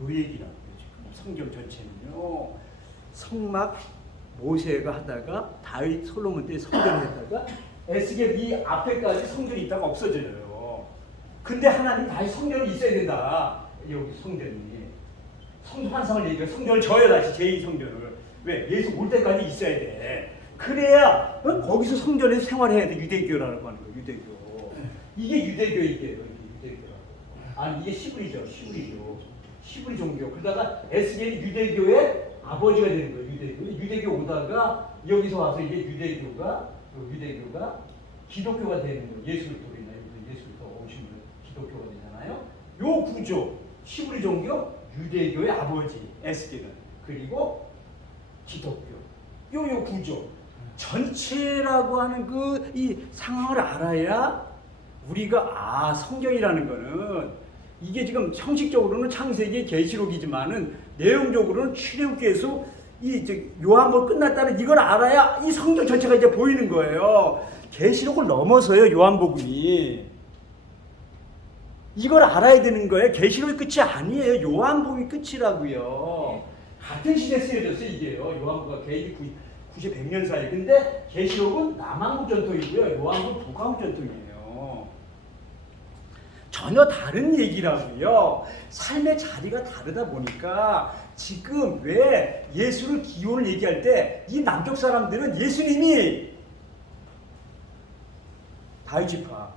요 얘기라고요. 지금 성경 전체는요. 성막 모세가 하다가 다윗 솔로몬 때 성전을 했다가 에스겔 이 앞에까지 성전이 있다가 없어져요. 근데 하나님 다시 성전이 있어야 된다. 여기 성전이. 환상을 얘기해. 성전을 져야 다시 제2성전을. 왜? 예수 올 때까지 있어야 돼. 그래야 거기서 성전에서 생활해야 돼. 유대교라고 하는 거예요. 유대교. 이게 유대교이게요. 유대교라고. 아니 이게 시브리죠. 시브리 종교. 그러다가 에스겔이 유대교의 아버지가 되는 거예요. 유대교 오다가 여기서 와서 이제 유대교가 기독교가 되는 거예요. 예수를 부르나 예수부터 오신 분 기독교가 되잖아요. 요 구조 시브리 종교 유대교의 아버지 에스겔은 그리고 기독교 요 구조 전체라고 하는 이 상황을 알아야 우리가 성경이라는 거는 이게 지금 형식적으로는 창세기 계시록이지만은 내용적으로는 출애굽기에서 요한복음 끝났다는 이걸 알아야 이 성경 전체가 이제 보이는 거예요. 계시록을 넘어서요. 요한복음이 이걸 알아야 되는 거예요. 계시록이 끝이 아니에요. 요한복음이 끝이라고요. 같은 시대에 쓰여졌어요. 이게요. 요한복음과 KG 90, 100년 사이. 근데 계시록은 남한국 전통이고요. 요한복음은 북한국 전통이에요. 전혀 다른 얘기라고요. 삶의 자리가 다르다 보니까 지금 왜 예수를 기원을 얘기할 때 이 남쪽 사람들은 예수님이 다윗 지파,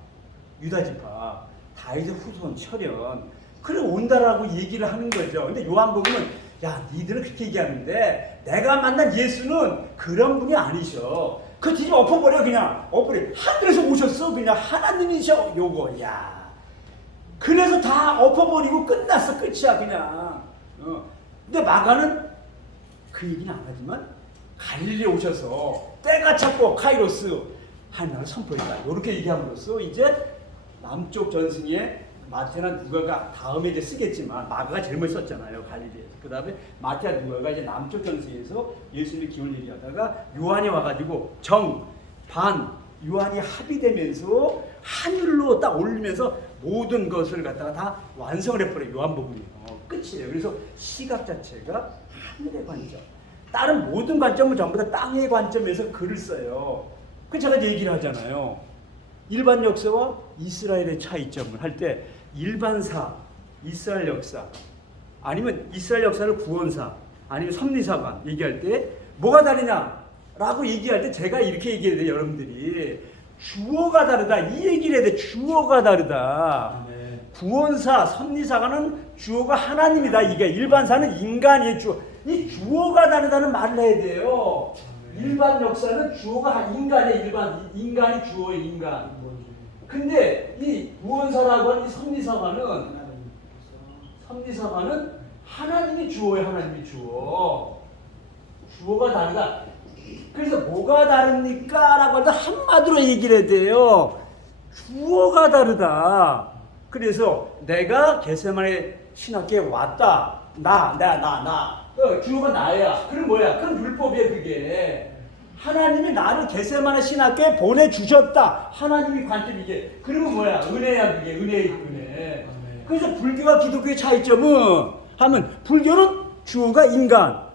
유다 지파, 다윗의 후손 철연 그래 온다라고 얘기를 하는 거죠. 근데 요한복음은 니들은 그렇게 얘기하는데 내가 만난 예수는 그런 분이 아니셔. 그 뒤집어 엎어버려. 그냥 엎어버려. 하늘에서 오셨어. 그냥 하나님이셔. 요거야. 그래서 다 엎어버리고 끝났어. 끝이야 그냥. 근데 마가는 그 얘기는 안 하지만 갈릴리에 오셔서 때가 찼고 카이로스 하나님을 선포했다. 이렇게 얘기함으로써 이제 남쪽 전승에 마태나 누가가 다음에 이제 쓰겠지만 마가가 제일 먼저 썼잖아요. 갈릴리에서. 그 다음에 마태나 누가가 이제 남쪽 전승에서 예수님의 기원을 얘기하다가 요한이 와가지고 정, 반, 유한이 합의되면서 하늘로 딱 올리면서 모든 것을 갖다가 다 완성을 해버려요. 요한복음이 끝이에요. 그래서 시각 자체가 하늘의 관점, 다른 모든 관점은 전부 다 땅의 관점에서 글을 써요. 그 제가 이제 얘기를 하잖아요. 일반 역사와 이스라엘의 차이점을 할 때 일반사, 이스라엘 역사, 아니면 이스라엘 역사를 구원사, 아니면 섭리사관 얘기할 때 뭐가 다르냐라고 얘기할 때 제가 이렇게 얘기해야 돼요. 여러분들이 주어가 다르다 이 얘기를 해야 돼. 주어가 다르다. 구원사, 섭리사관은 주어가 하나님이다. 이게 일반사는 인간의 주어. 이 주어가 다르다는 말을 해야 돼요. 일반 역사는 주어가 인간의 인간이 주어의 인간. 근데 이 구원사라고 하는 이 섭리사관은 하나님이 주어예요. 하나님이 주어. 주어가 다르다. 그래서 뭐가 다릅니까? 라고 하면 한마디로 얘기를 해야 돼요. 주어가 다르다. 그래서 내가 겟세마네 신학교에 왔다. 주어가 나야. 그럼 뭐야? 그럼 율법이야 그게. 하나님이 나를 겟세마네 신학교에 보내주셨다. 하나님이 관점 이게. 그리고 뭐야? 은혜야 그게. 은혜. 그래서 불교와 기독교의 차이점은 하면 불교는 주어가 인간,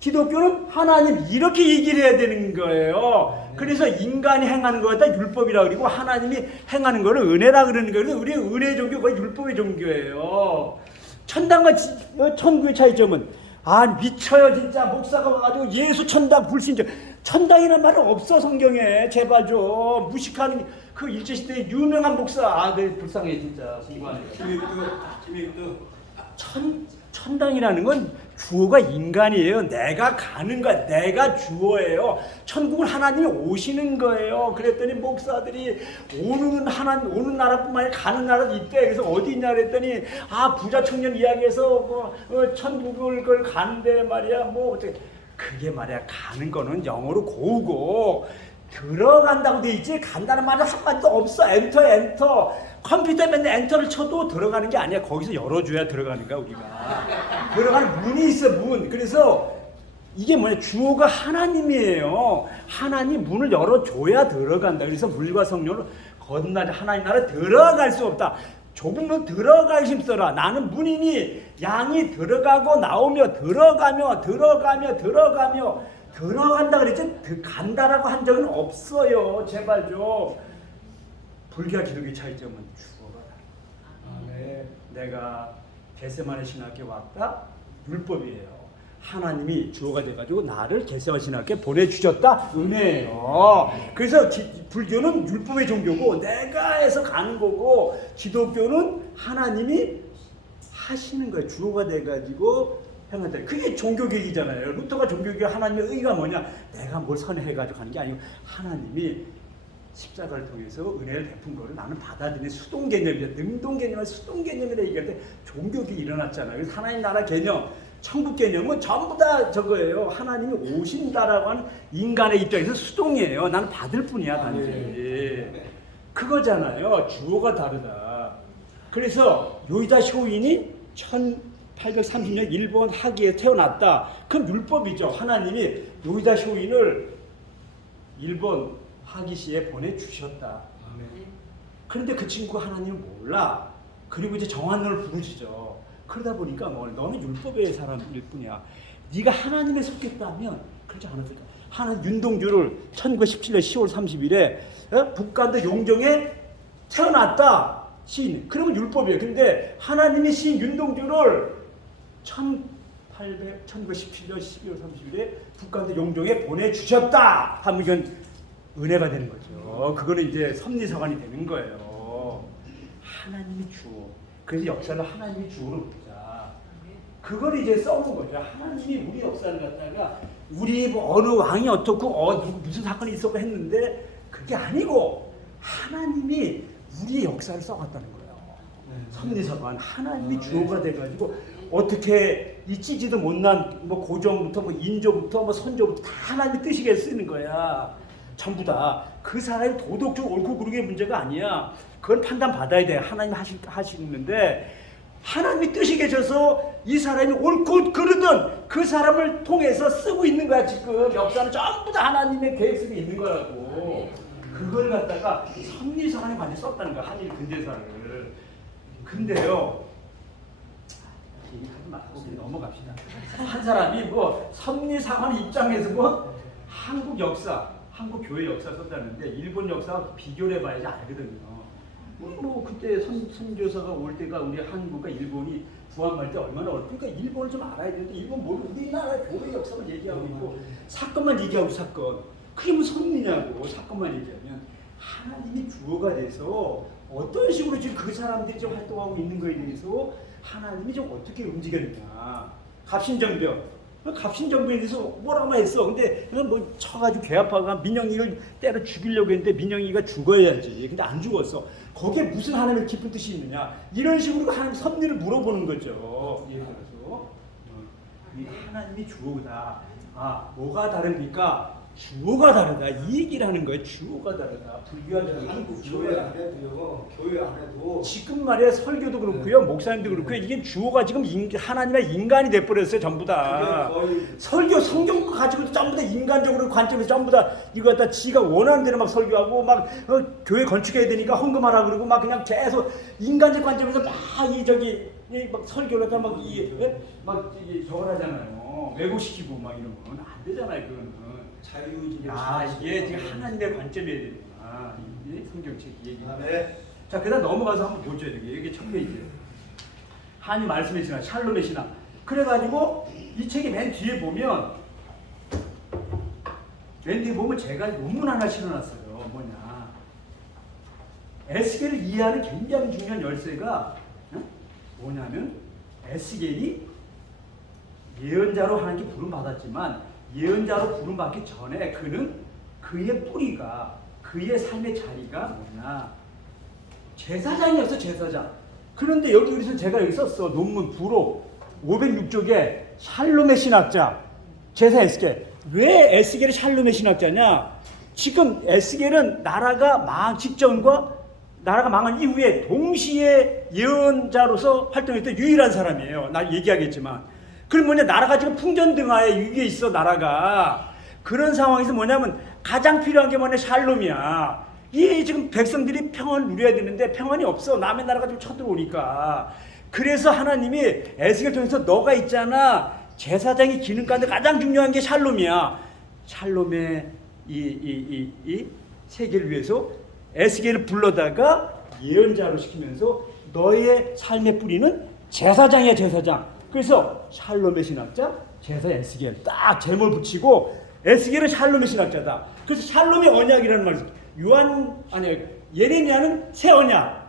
기독교는 하나님 이렇게 얘기를 해야 되는 거예요. 그래서 인간이 행하는 걸 갖다 율법이라 그러고 하나님이 행하는 거를 은혜라 그러는 거예요. 그래서 우리 은혜 종교가 율법의 종교예요. 천당과 천국의 차이점은 미쳐요 진짜. 목사가 와가지고 예수 천당 불신자. 천당이라는 말은 없어 성경에. 제발 좀 무식하는 그 일제시대의 유명한 목사. 그 불쌍해 진짜. 천당이라는 건 주어가 인간이에요. 내가 가는 거야. 내가 주어예요. 천국은 하나님이 오시는 거예요. 그랬더니 목사들이 오는 나라뿐만 아니라 가는 나라도 있대. 그래서 어디 있냐 그랬더니 부자 청년 이야기해서 천국을 그걸 가는데 말이야. 뭐 어떻게 그게 말이야. 가는 거는 영어로 고우고 들어간다고 돼 있지 간다는 말은 한마디도 없어. 엔터. 컴퓨터에 맨날 엔터를 쳐도 들어가는 게 아니야. 거기서 열어줘야 들어가는 거야 우리가. 들어가는 문이 있어 문. 그래서 이게 뭐냐. 주어가 하나님이에요. 하나님 문을 열어줘야 들어간다. 그래서 물과 성령을 건너자. 하나님 나라 들어갈 수 없다. 좁은 문 들어가기 힘써라. 나는 문이니 양이 들어가고 나오며 들어간다 그랬지 간다라고 한 적은 없어요. 제발 좀. 불교와 기독교의 차이점은 주어가 다르다. 내가 겟세마네 신학교에 왔다. 율법이에요. 하나님이 주어가 돼가지고 나를 겟세마네 신학교에 보내주셨다. 은혜예요. 그래서 불교는 율법의 종교고 내가 해서 가는 거고 기독교는 하나님이 하시는 거예요. 주어가 돼가지고 행한다. 그게 종교개혁이잖아요. 루터가 종교개혁 하나님의 의가 뭐냐? 내가 뭘 선해가지고 하는 게 아니고 하나님이 십자가를 통해서 은혜를 베푼 거를 나는 받아들이는 수동 개념이야. 능동 개념은 수동 개념이라 얘기할 때 종교가 일어났잖아요. 그래서 하나님 나라 개념, 천국 개념은 전부 다 저거예요. 하나님이 오신다라고 하는 인간의 입장에서 수동이에요. 나는 받을 뿐이야 단지. 그거잖아요. 주어가 다르다. 그래서 요이다 쇼인이 1830년 일본 하기에 태어났다. 그럼 율법이죠. 하나님이 요이다 쇼인을 일본 하기시에 보내주셨다. 그런데 그 친구가 하나님을 몰라. 그리고 이제 정한론을 부르짖어. 그러다 보니까 너는 율법의 사람일 뿐이야. 네가 하나님에 속했다면 그렇지 않았을까. 하나님 윤동주를 1917년 10월 30일에 북간도 용정에 태어났다. 시인. 그러면 율법이에요. 근데 하나님이 시인 윤동주를 1917년 12월 30일에 북간도 용정에 보내주셨다. 하면 이건 은혜가 되는 거죠. 그거는 이제 섭리사관이 되는 거예요. 하나님이 주어. 그래서 역사를 하나님이 주어로 보자. 그걸 이제 써놓은 거죠. 하나님이 우리 역사를 갖다가 우리 어느 왕이 어떻고 무슨 사건이 있었고 했는데 그게 아니고 하나님이 우리의 역사를 써갔다는 거예요. 섭리사관 하나님이 주어가 돼가지고 어떻게 있지도 못난 고종부터 인조부터 선조부터 다 하나님의 뜻이게 쓰는 거야. 전부 다 그 사람이 도덕적으로 옳고 그르게 문제가 아니야. 그건 판단받아야 돼. 하나님 하시는데 하나님이 뜻이 계셔서 이 사람이 옳고 그르든 그 사람을 통해서 쓰고 있는 거야. 지금 역사는 전부 다 하나님의 계획 속에 있는 거라고. 그걸 갖다가 섭리사관에 완전히 썼다는 거야. 한일 근대사를. 근데요. 얘기하지 말고 그냥 넘어갑시다. 한 사람이 뭐 섭리사관 입장에서 뭐 한국 역사, 한국 교회 역사 썼다는데 일본 역사 비교를 해봐야지 알거든요. 뭐 그때 선교사가 올 때가 우리 한국과 일본이 구한말 때 얼마나 그러니까 일본을 좀 알아야 되는데 일본 뭘 우리나라 교회 역사만 얘기하고 있고 사건만 얘기하고 사건 그게 무슨 섭리냐고 사건만 얘기하면 하나님이 주어가 돼서 어떤 식으로 지금 그 사람들이 좀 활동하고 있는 거에 대해서 하나님이 좀 어떻게 움직였냐 갑신정변에 대해서 뭐라고 했어. 근데 뭐 쳐가지고 개 아파가 민영이를 때려 죽이려고 했는데 민영이가 죽어야지. 근데 안 죽었어. 거기에 무슨 하나님의 깊은 뜻이 있느냐. 이런 식으로 하나님 섭리를 물어보는 거죠. 예를 들어서 하나님이 주어다. 뭐가 다릅니까? 주어가 다르다. 이 얘기를 하는 거예요. 주어가 다르다. 불교하자는 한국 교회 안 해도요. 교회 안 해도 지금 말이야 설교도 그렇고요. 목사님도 그렇고요. 이게 주어가 지금 하나님의 인간이 돼버렸어요. 전부 다. 설교 성경 가지고도 전부 다 인간적으로 관점에서 전부 다 이거 갖다 지가 원하는 대로 막 설교하고 막 교회 건축해야 되니까 헌금하라 그러고 막 그냥 계속 인간적 관점에서 막 막 설교를 갖다 막 저걸 하잖아요. 왜곡시키고 막 이런 건 안 되잖아요. 그거는. 자유의지를 이게 지금 하나님의 관점이어야 되는구나. 이게 성경책 얘기. 네. 자, 그다음 넘어가서 한번 보죠. 이게 첫 페이지. 하나님 말씀의 신앙, 샬롬의 신앙. 그래가지고 이 책의 맨 뒤에 보면 제가 논문 하나 실어놨어요. 뭐냐? 에스겔을 이해하는 굉장히 중요한 열쇠가 뭐냐면 에스겔이 예언자로 하나님께 부름받았지만 예언자로 부름받기 전에 그는 그의 뿌리가 그의 삶의 자리가 뭐냐 제사장이었어. 제사장. 그런데 여기서 제가 여기 썼어. 논문 부록 506쪽에 샬롬의 신학자 제사 에스겔. 왜 에스겔이 샬롬의 신학자냐? 지금 에스겔은 나라가 망 직전과 나라가 망한 이후에 동시에 예언자로서 활동했던 유일한 사람이에요. 나 얘기하겠지만. 그럼 뭐냐? 나라가 지금 풍전등화에 위기에 있어. 나라가. 그런 상황에서 뭐냐면 가장 필요한 게 뭐냐? 샬롬이야. 이 지금 백성들이 평안을 누려야 되는데 평안이 없어. 남의 나라가 좀 쳐들어오니까. 그래서 하나님이 에스겔 통해서 너가 있잖아. 제사장의 기능 가운데 가장 중요한 게 샬롬이야. 샬롬의 이 세계를 위해서 에스겔을 불러다가 예언자로 시키면서 너의 삶의 뿌리는 제사장이야. 제사장. 그래서 샬롬의 신학자 제사 에스겔 딱 제목을 붙이고 에스겔은 샬롬의 신학자다. 그래서 샬롬의 언약이라는 말을 예레미야는 새 언약,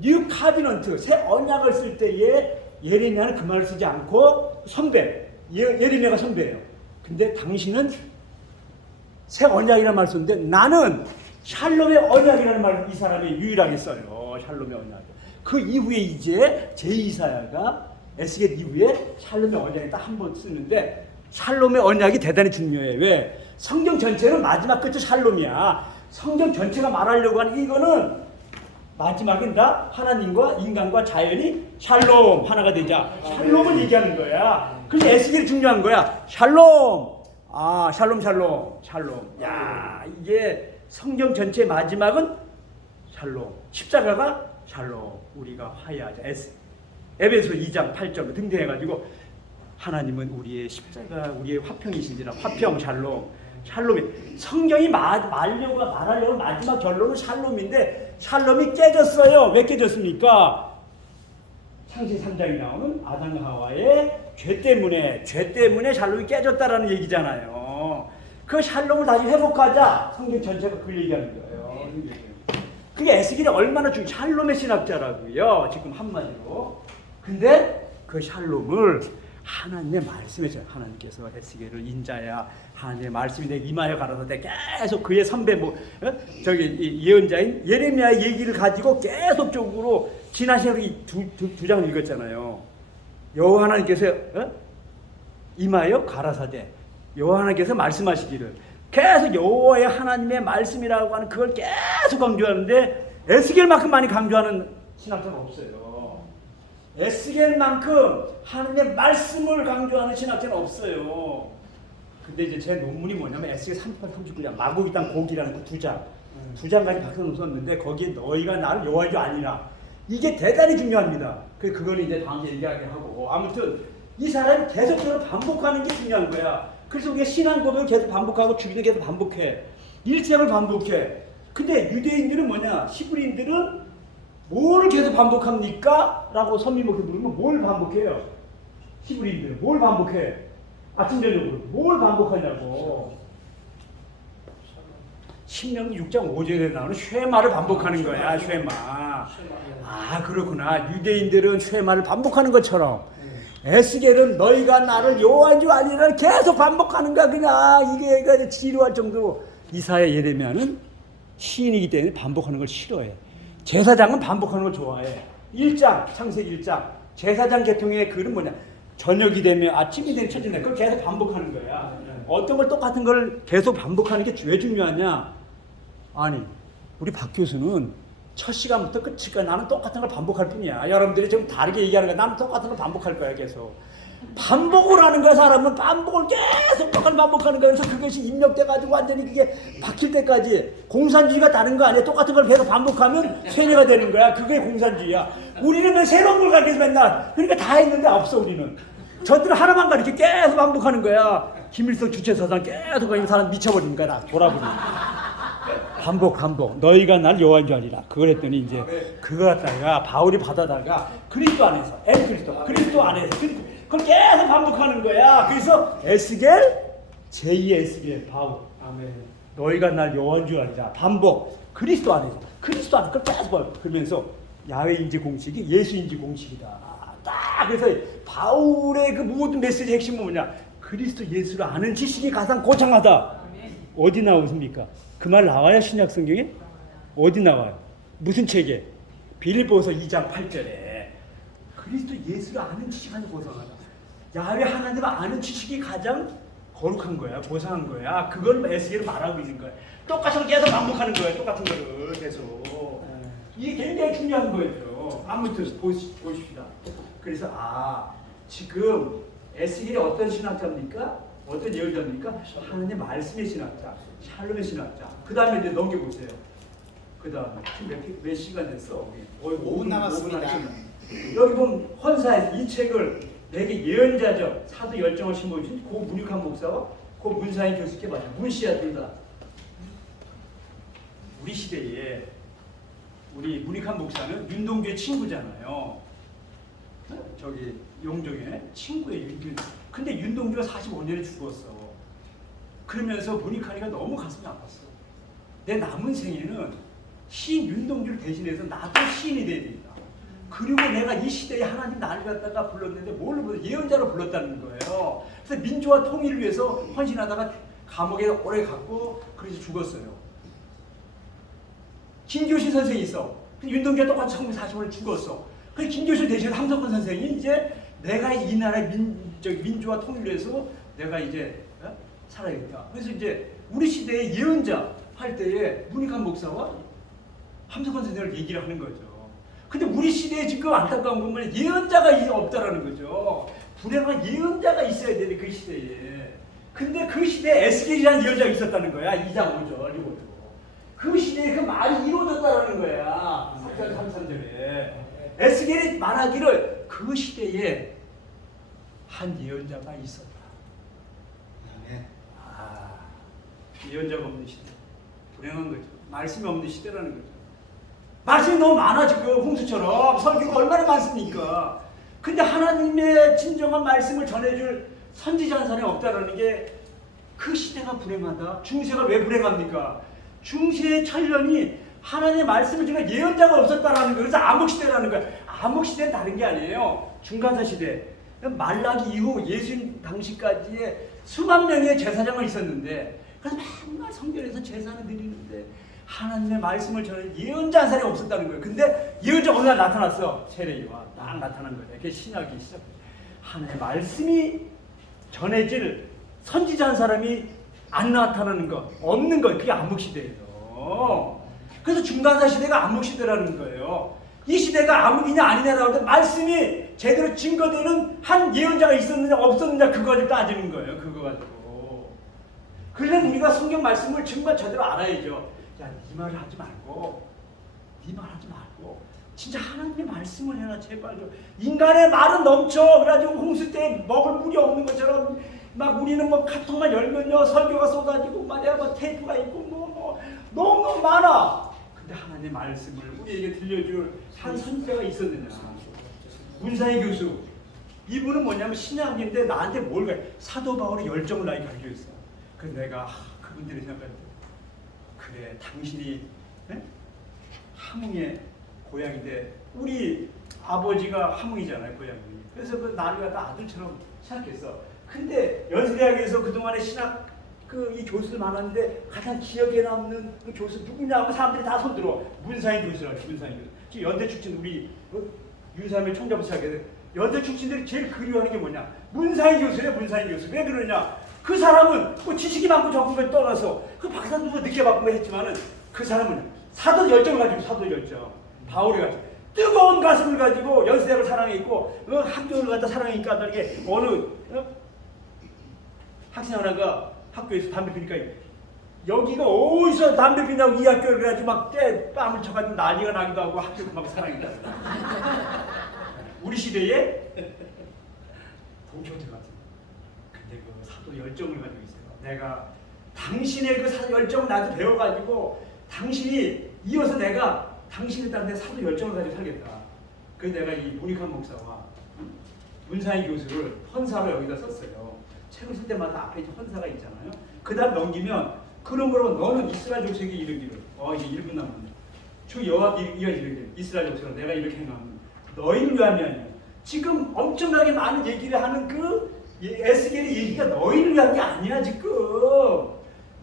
뉴 카비넌트, 새 언약을 쓸 때에 예레미야는 그 말을 쓰지 않고 선배, 예레미야가 선배예요. 근데 당신은 새 언약이라는 말을 썼는데 나는 샬롬의 언약이라는 말을 이 사람이 유일하게 써요. 샬롬의 언약. 그 이후에 이제 제2사야가 에스겔 이후에 샬롬의 언약이 딱 한 번 쓰는데 샬롬의 언약이 대단히 중요해. 왜? 성경 전체는 마지막 끝이 샬롬이야. 성경 전체가 말하려고 하는 이거는 마지막엔 다 하나님과 인간과 자연이 샬롬 하나가 되자. 샬롬을 얘기하는 거야. 그래서 에스겔이 중요한 거야. 샬롬. 샬롬. 야, 이게 성경 전체 마지막은 샬롬. 십자가가 샬롬. 우리가 화해하자. 에베소 2장 8절 등등해가지고 하나님은 우리의 십자가, 우리의 화평이신지라. 화평, 샬롬이. 성경이 말하려고 마지막 결론은 샬롬인데 샬롬이 깨졌어요. 왜 깨졌습니까? 창세기 3장에 나오는 아담과 하와의 죄 때문에 샬롬이 깨졌다라는 얘기잖아요. 그 샬롬을 다시 회복하자. 성경 전체가 그걸 얘기하는 거예요. 그게 에스겔이 얼마나 샬롬의 신학자라고요. 지금 한마디로. 근데 그 샬롬을 하나님의 말씀이죠. 하나님께서 에스겔을 인자야 하나님의 말씀이 내 이마에 가라사대 계속 그의 선배 예언자인 예레미야의 얘기를 가지고 계속적으로 지난 시간에 두 장을 읽었잖아요. 여호와 하나님께서 이마에 가라사대 여호와 하나님께서 말씀하시기를 계속 여호와의 하나님의 말씀이라고 하는 그걸 계속 강조하는데 에스겔만큼 많이 강조하는 신학자가 없어요. 에스겔만큼 하나님의 말씀을 강조하는 신학자는 없어요. 근데 이제 제 논문이 뭐냐면 에스겔 38, 39장 마고기 땅 고기라는 그 두 장. 두 장까지 박성을 썼는데 거기에 너희가 나를 여호와인 줄 아니라 이게 대단히 중요합니다. 그거는 이제 다음 얘기하고 아무튼 이 사람이 계속적으로 반복하는 게 중요한 거야. 그래서 우리가 신앙 고백을 계속 반복하고 주기도 계속 반복해. 일생을 반복해. 근데 유대인들은 뭐냐? 히브리인들은 뭐를 계속 반복합니까? 라고 선민목에 물으면 뭘 반복해요? 히브리인들은 뭘 반복해? 아침 저녁으로 뭘 반복하냐고. 신명기 6장 5절에 나오는 쉐마를 반복하는 거야. 쉐마. 아 그렇구나. 유대인들은 쉐마를 반복하는 것처럼 에스겔은 너희가 나를 여호와인 줄 아니라 계속 반복하는 거야. 그냥 이게 지루할 정도로. 이사야 예레미야는 시인이기 때문에 반복하는 걸 싫어해. 제사장은 반복하는 걸 좋아해. 1장 창세기 1장 제사장 계통의 글은 뭐냐? 저녁이 되면 아침이 되면 쳐진다. 그걸 계속 반복하는 거야. 어떤 걸 똑같은 걸 계속 반복하는 게 왜 중요하냐? 아니 우리 박 교수는 첫 시간부터 끝까지 나는 똑같은 걸 반복할 뿐이야. 여러분들이 좀 다르게 얘기하는 거야. 나는 똑같은 걸 반복할 거야. 계속 반복을 하는 거야. 사람은 반복을 계속 똑같이 반복하는 거야. 그래서 그것이 입력돼가지고 완전히 그게 박힐 때까지. 공산주의가 다른 거 아니야. 똑같은 걸 계속 반복하면 쇠뇌가 되는 거야. 그게 공산주의야. 우리는 왜 새로운 걸 가르쳐서 맨날 그러니까 다 했는데 없어. 우리는 저들은 하나만 가르쳐 계속 반복하는 거야. 김일성 주체사상 계속 가면 사람 미쳐버리는 거야. 돌아버리는 거야. 반복 너희가 날 여호와인 줄 아니라 그걸 했더니 이제 그거 갖다가 바울이 받아다가 그리스도 안에서 그리스도 안에서 그걸 계속 반복하는 거야. 그래서 에스겔 제2의 에스겔 바울 아멘. 너희가 날 여호와인 줄 아니라 반복 그리스도 안에서 그걸 계속 그러면서 야훼인지 공식이 예수인지 공식이다. 딱 그래서 바울의 그 모든 메시지 핵심은 뭐냐? 그리스도 예수를 아는 지식이 가장 고상하다. 어디 나오십니까? 그 말 나와요? 신약 성경에? 어디 나와요? 무슨 책에? 빌립보서 2장 8절에 그리스도 예수를 아는 지식이 가장 고상하다. 야훼 하나님을 아는 지식이 가장 거룩한 거야. 고상한 거야. 그걸 에스겔은 말하고 있는 거야. 똑같은 걸 계속 반복하는 거야. 똑같은 거를 계속. 이게 굉장히 중요한 거예요. 아무튼 보십시다. 그래서 지금 에스겔이 어떤 신학자입니까? 어떤 예언자입니까? 하나님의 말씀의 신학자, 샬롬의 신학자. 그 다음에 이제 넘겨보세요. 그 다음에 몇 시간 됐어? 5분 남았습니다. 여기 보면 헌사에서 이 책을 내게 예언자적 사도 열정을 심어주신 고 문익환 목사와 고 문사인 교수께 맞아. 문씨야 둘 다. 우리 시대에 우리 문익환 목사는 윤동주의 친구잖아요. 저기 용종의 친구예요. 근데 윤동주가 45년에 죽었어. 그러면서 문익환이가 너무 가슴이 아팠어. 내 남은 생에는 시인 윤동주를 대신해서 나도 시인이 돼야 된다. 그리고 내가 이 시대에 하나님 나를 갖다가 불렀는데 뭘로 불렀? 예언자로 불렀다는 거예요. 그래서 민주화 통일을 위해서 헌신하다가 감옥에 오래 갔고 그래서 죽었어요. 김교신 선생이 있어. 윤동주가 똑같이 1945년에 죽었어. 그 김교신 대신에 함석헌 선생이 이제 내가 이 나라의 민주화 통일을 위해서 내가 이제 살아야겠다. 그래서 이제 우리 시대의 예언자 할 때에 문익환 목사와 함석헌 선생을 얘기를 하는 거죠. 근데 우리 시대에 지금 안타까운 건 뭐냐? 예언자가 이제 없다라는 거죠. 불행한 예언자가 있어야 되는데 그 시대에. 근데 그 시대에 에스겔이라는 예언자가 있었다는 거야. 2장 5절 이거죠. 그 시대에 그 말이 이루어졌다라는 거야. 4절 33절에. 에스겔이 말하기를 그 시대에 한 예언자가 있었다. 예언자가 없는 시대. 불행한 거죠. 말씀이 없는 시대라는 거죠. 말씀이 너무 많아 지금 홍수처럼. 설교가 얼마나 많습니까? 근데 하나님의 진정한 말씀을 전해줄 선지자 한 사람이 없다라는 게 그 시대가 불행하다. 중세가 왜 불행합니까? 중세의 천년이 하나님의 말씀을 주는 예언자가 없었다라는 거예요. 그래서 암흑시대라는 거예요. 암흑시대는 다른 게 아니에요. 중간사 시대. 말라기 이후 예수님 당시까지의 수만 명의 제사장이 있었는데 그래서 맨날 성전에서 제사를 드리는데 하나님의 말씀을 전해 예언자 한 사람이 없었다는 거예요. 근데 예언자가 어느 날 나타났어. 세례요한 딱 나타난 거예요. 그게 신학이 시작돼요. 하나님의 말씀이 전해질 선지자 한 사람이 안 나타나는 것, 없는 것, 그게 암흑시대예요. 그래서 중간사 시대가 암흑시대라는 거예요. 이 시대가 암흑이냐 아니냐라고 할 때 말씀이 제대로 증거되는 한 예언자가 있었느냐 없었느냐 그거 가지고 따지는 거예요. 그거 가지고. 그러면 우리가 성경 말씀을 정말 제대로 알아야죠. 야, 네 말을 하지 말고, 네 말 하지 말고, 진짜 하나님의 말씀을 해라 제발 좀. 인간의 말은 넘쳐. 그래가지고 홍수 때 먹을 물이 없는 것처럼 막 우리는 뭐 카톡만 열면요 설교가 쏟아지고 말이야 뭐 테이프가 있고 뭐 너무 많아. 근데 하나님의 말씀을 우리에게 들려줄 한 선지자가 있었느냐? 문사희 교수. 이분은 뭐냐면 신약인데 나한테 뭘 가르쳐? 사도 바울의 열정을 나에게 가르쳐줬어. 그래서 내가 그분들이 생각할 때 그래 당신이 함흥의 고향인데 우리 아버지가 함흥이잖아요 고향이. 그래서 그 나를 갖다 아들처럼 생각했어. 근데 연세대학에서 그동안에 신학 이 교수들 많았는데 가장 기억에 남는 그 교수 누구냐 하면 사람들이 다 손들어. 문사희 교수라고. 문사희 교수. 지금 연대 출신 우리 윤삼일 총장부사하게 연대 출신들이 제일 그리워하는 게 뭐냐? 문사희 교수래. 문사희 교수. 왜 그러냐? 그 사람은 뭐 지식이 많고 적은 걸 떠나서 그 박사도 늦게 바꾼 거 했지만은 그 사람은 사도 열정을 가지고 사도 열정. 바울이 가지고 뜨거운 가슴을 가지고 연세대를 사랑했고 학교를 갖다 사랑하니까 다르게 어느 학생 하나가 학교에서 담배 피니까 여기가 어디서 담배 피냐고 이 학교를 그래가지고 막 뺨을 쳐가지고 난리가 나기도 하고 학교 그만 사랑이다. 우리 시대에 동교들 같은. 근데 그 사도 열정을 가지고 있어요. 내가 당신의 그 사도 열정을 나도 배워가지고 당신이 이어서 내가 당신에 따른 내 사도 열정을 가지고 살겠다. 그래서 내가 이 모니칸 목사와 문사희 교수를 헌사로 여기다 썼어요. 책을 쓸 때마다 앞에 헌사가 있잖아요. 그 다음 넘기면 그러므로 너는 이스라엘 족속에게 이르기를 이제 1분 남았네. 주 여호와께 이르기를 이스라엘 족속은 내가 이렇게 행하면 너희를 위함이 아니야. 지금 엄청나게 많은 얘기를 하는 그 에스겔의 얘기가 너희를 위한 게 아니야 지금.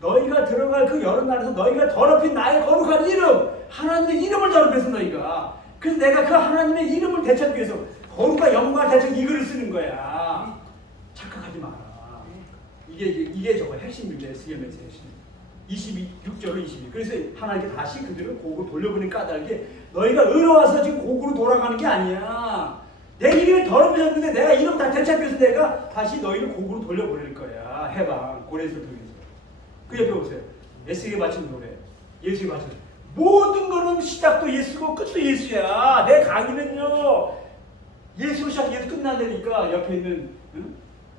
너희가 들어갈 그 여러 나라에서 너희가 더럽힌 나의 거룩한 이름 하나님의 이름을 더럽혀서 너희가. 그래서 내가 그 하나님의 이름을 되찾기 위해서 거룩과 영광을 되찾기 이 글을 쓰는 거야. 착각하지 마라. 이게 저거 핵심인데 에스겔의 핵심. 26절로 22. 그래서 하나님께 다시 그들을 고구로 돌려보는 까닭에 너희가 의로워서 지금 고구로 돌아가는 게 아니야. 내 이름을 더럽혀졌는데 내가 이름 다 되찾기 위해서 내가 다시 너희를 고구로 돌려보낼 거야. 해방 고레스를 통해서. 그 옆에 보세요. 에스겔에 바친 노래. 예수에 바친 모든 거는 시작도 예수고 끝도 예수야. 내 강의는요. 예수로 시작 예수 끝나다니까 옆에 있는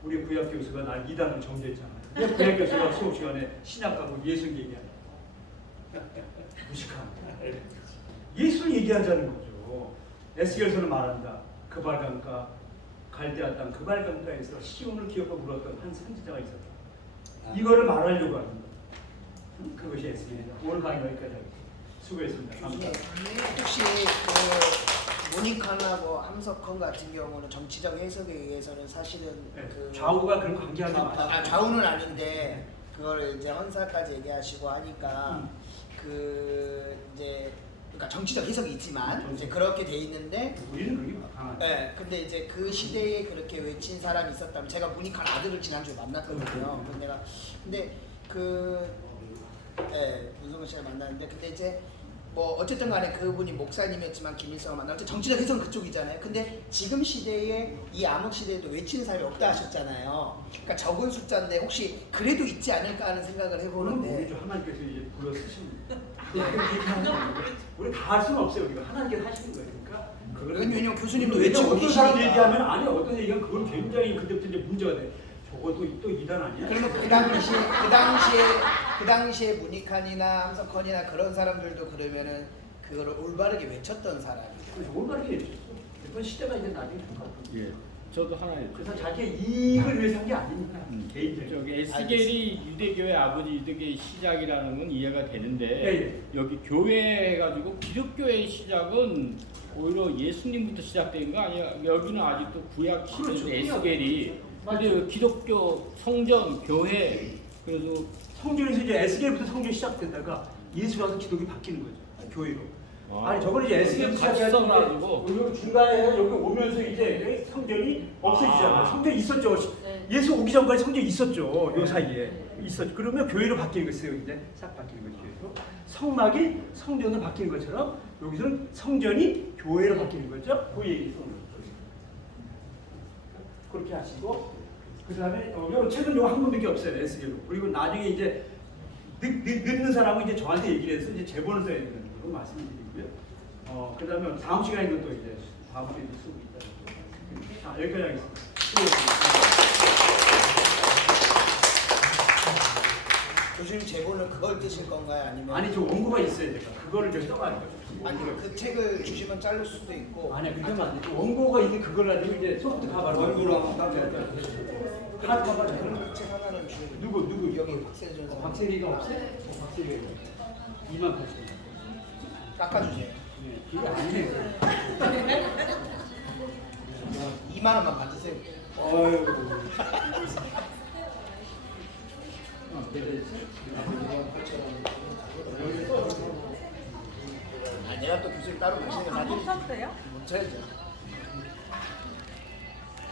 우리 구약 교수가 날 이단을 정죄했잖아요. 구약 교수가 수업 시간에 신약하고 예수 얘기하는 무식함. 예수를 얘기하자는 거죠. 에스겔서는 말한다. 그발강가 갈대아 땅 그발강가에서 시온을 기억하고 물었던 한 선지자가 있었다. 이거를 말하려고 하는 거예요. 그것이 에스겔이다. 오늘 강의 여기까지 하겠습니다. 수고했습니다. 감사합니다. 혹시 모니카나 뭐 함석헌 같은 경우는 정치적 해석에 의해서는 사실은 네, 그 좌우가 그런 관계하지 마세요. 좌우는 아닌데 그거를 이제 헌사까지 얘기하시고 하니까 그 이제 그러니까 정치적 해석이 있지만 이제 그렇게 돼 있는데 우리는 그게 강하죠. 네, 근데 이제 그 시대에 그렇게 외친 사람이 있었다면 제가 모니카 아들을 지난주에 만났거든요. 근데 문성근 씨를 만났는데 근데 이제 뭐 어쨌든 간에 그분이 목사님이었지만 김일성을 만나서 정치적 해석은 그쪽이잖아요. 근데 지금 시대에 이 암흑 시대에도 외치는 사람이 없다 하셨잖아요. 그러니까 적은 숫자인데 혹시 그래도 있지 않을까 하는 생각을 해보는데 우리 하나님께서 이제 불러 쓰신 우리 다 할 수는 없어요. 우리가 하나님께서 하시는 거예요. 그러니까 그거는 왜냐면 교수님도 외치고 어떤 사람 계시니까. 얘기하면 아니 어떤 얘기하면 그건 굉장히 그때부터 이제 문제가 돼. 저것도 또 이단 아니야? 그러면 그 당시에 무니칸이나 함석헌이나 그런 사람들도 그러면은 그거를 올바르게 외쳤던 사람이죠. 올바르게 해주셨어. 그건 시대가 이제 나중에 바뀌었고. 예, 저도 하나 그래서 자기의 이익을 위해서 한 게 아닙니다. 개인적인. 저기 에스겔이 유대교의 아버지 유대교의 시작이라는 건 이해가 되는데 예. 여기 교회 해가지고 기독교의 시작은 오히려 예수님부터 시작된 거 아니야? 여기는 아직도 구약 시대 그렇죠. 에스겔이 근데 기독교 성전 교회 그래서 성전에서 이제 에스겔부터 성전이 시작되다가 예수 와서 기독이 바뀌는 거죠. 교회로. 아니 저거는 이제 에스겔부터 시작해가지고 여기 중간에 여기 오면서 이제 성전이 없어지잖아요. 성전이 있었죠. 예수 오기 전까지 성전이 있었죠. 요 사이에 있었죠. 그러면 교회로 바뀌는 거예요. 이제 싹 바뀌는 거죠. 교회로. 성막이 성전으로 바뀌는 것처럼 여기서는 성전이 교회로 바뀌는 거죠. 그 얘기 그렇게 하시고 그 다음에 최근 요거 한 군데밖에 없어요. 에스겔로. 그리고 나중에 이제 늦는 사람은 이제 저한테 얘기를 해서 이제 제본을 써야 되는 걸로 말씀드리고요. 그다음에 다음 시간에도 또 이제 다음 주에 쓰고 있다. 자, 여기까지 하겠습니다. 교수님 제본을 그걸 뜨실 건가요? 아니면 아니 저 원고가 있어야 돼요. 그거를 좀 써가지고. 아니 그 책을 주시면 자를 수도 있고 아니 그렇게 하면 안 되죠. 원고가 있는 그걸 가지고 이제 소프트 가바로 원고로 한번 따져야 하드 가바로 그럼 책 하나는 주시면 누구 여기 박세준 선생 박세리가 없어요? 박세리가 2만 8천. 깎아주세요. 네, 이게 아니에요. 2만 원만 받으세요. 어휴. 아 내가 또 교수님 따로 가시는 거 못 쳤어요? 못 쳐야죠.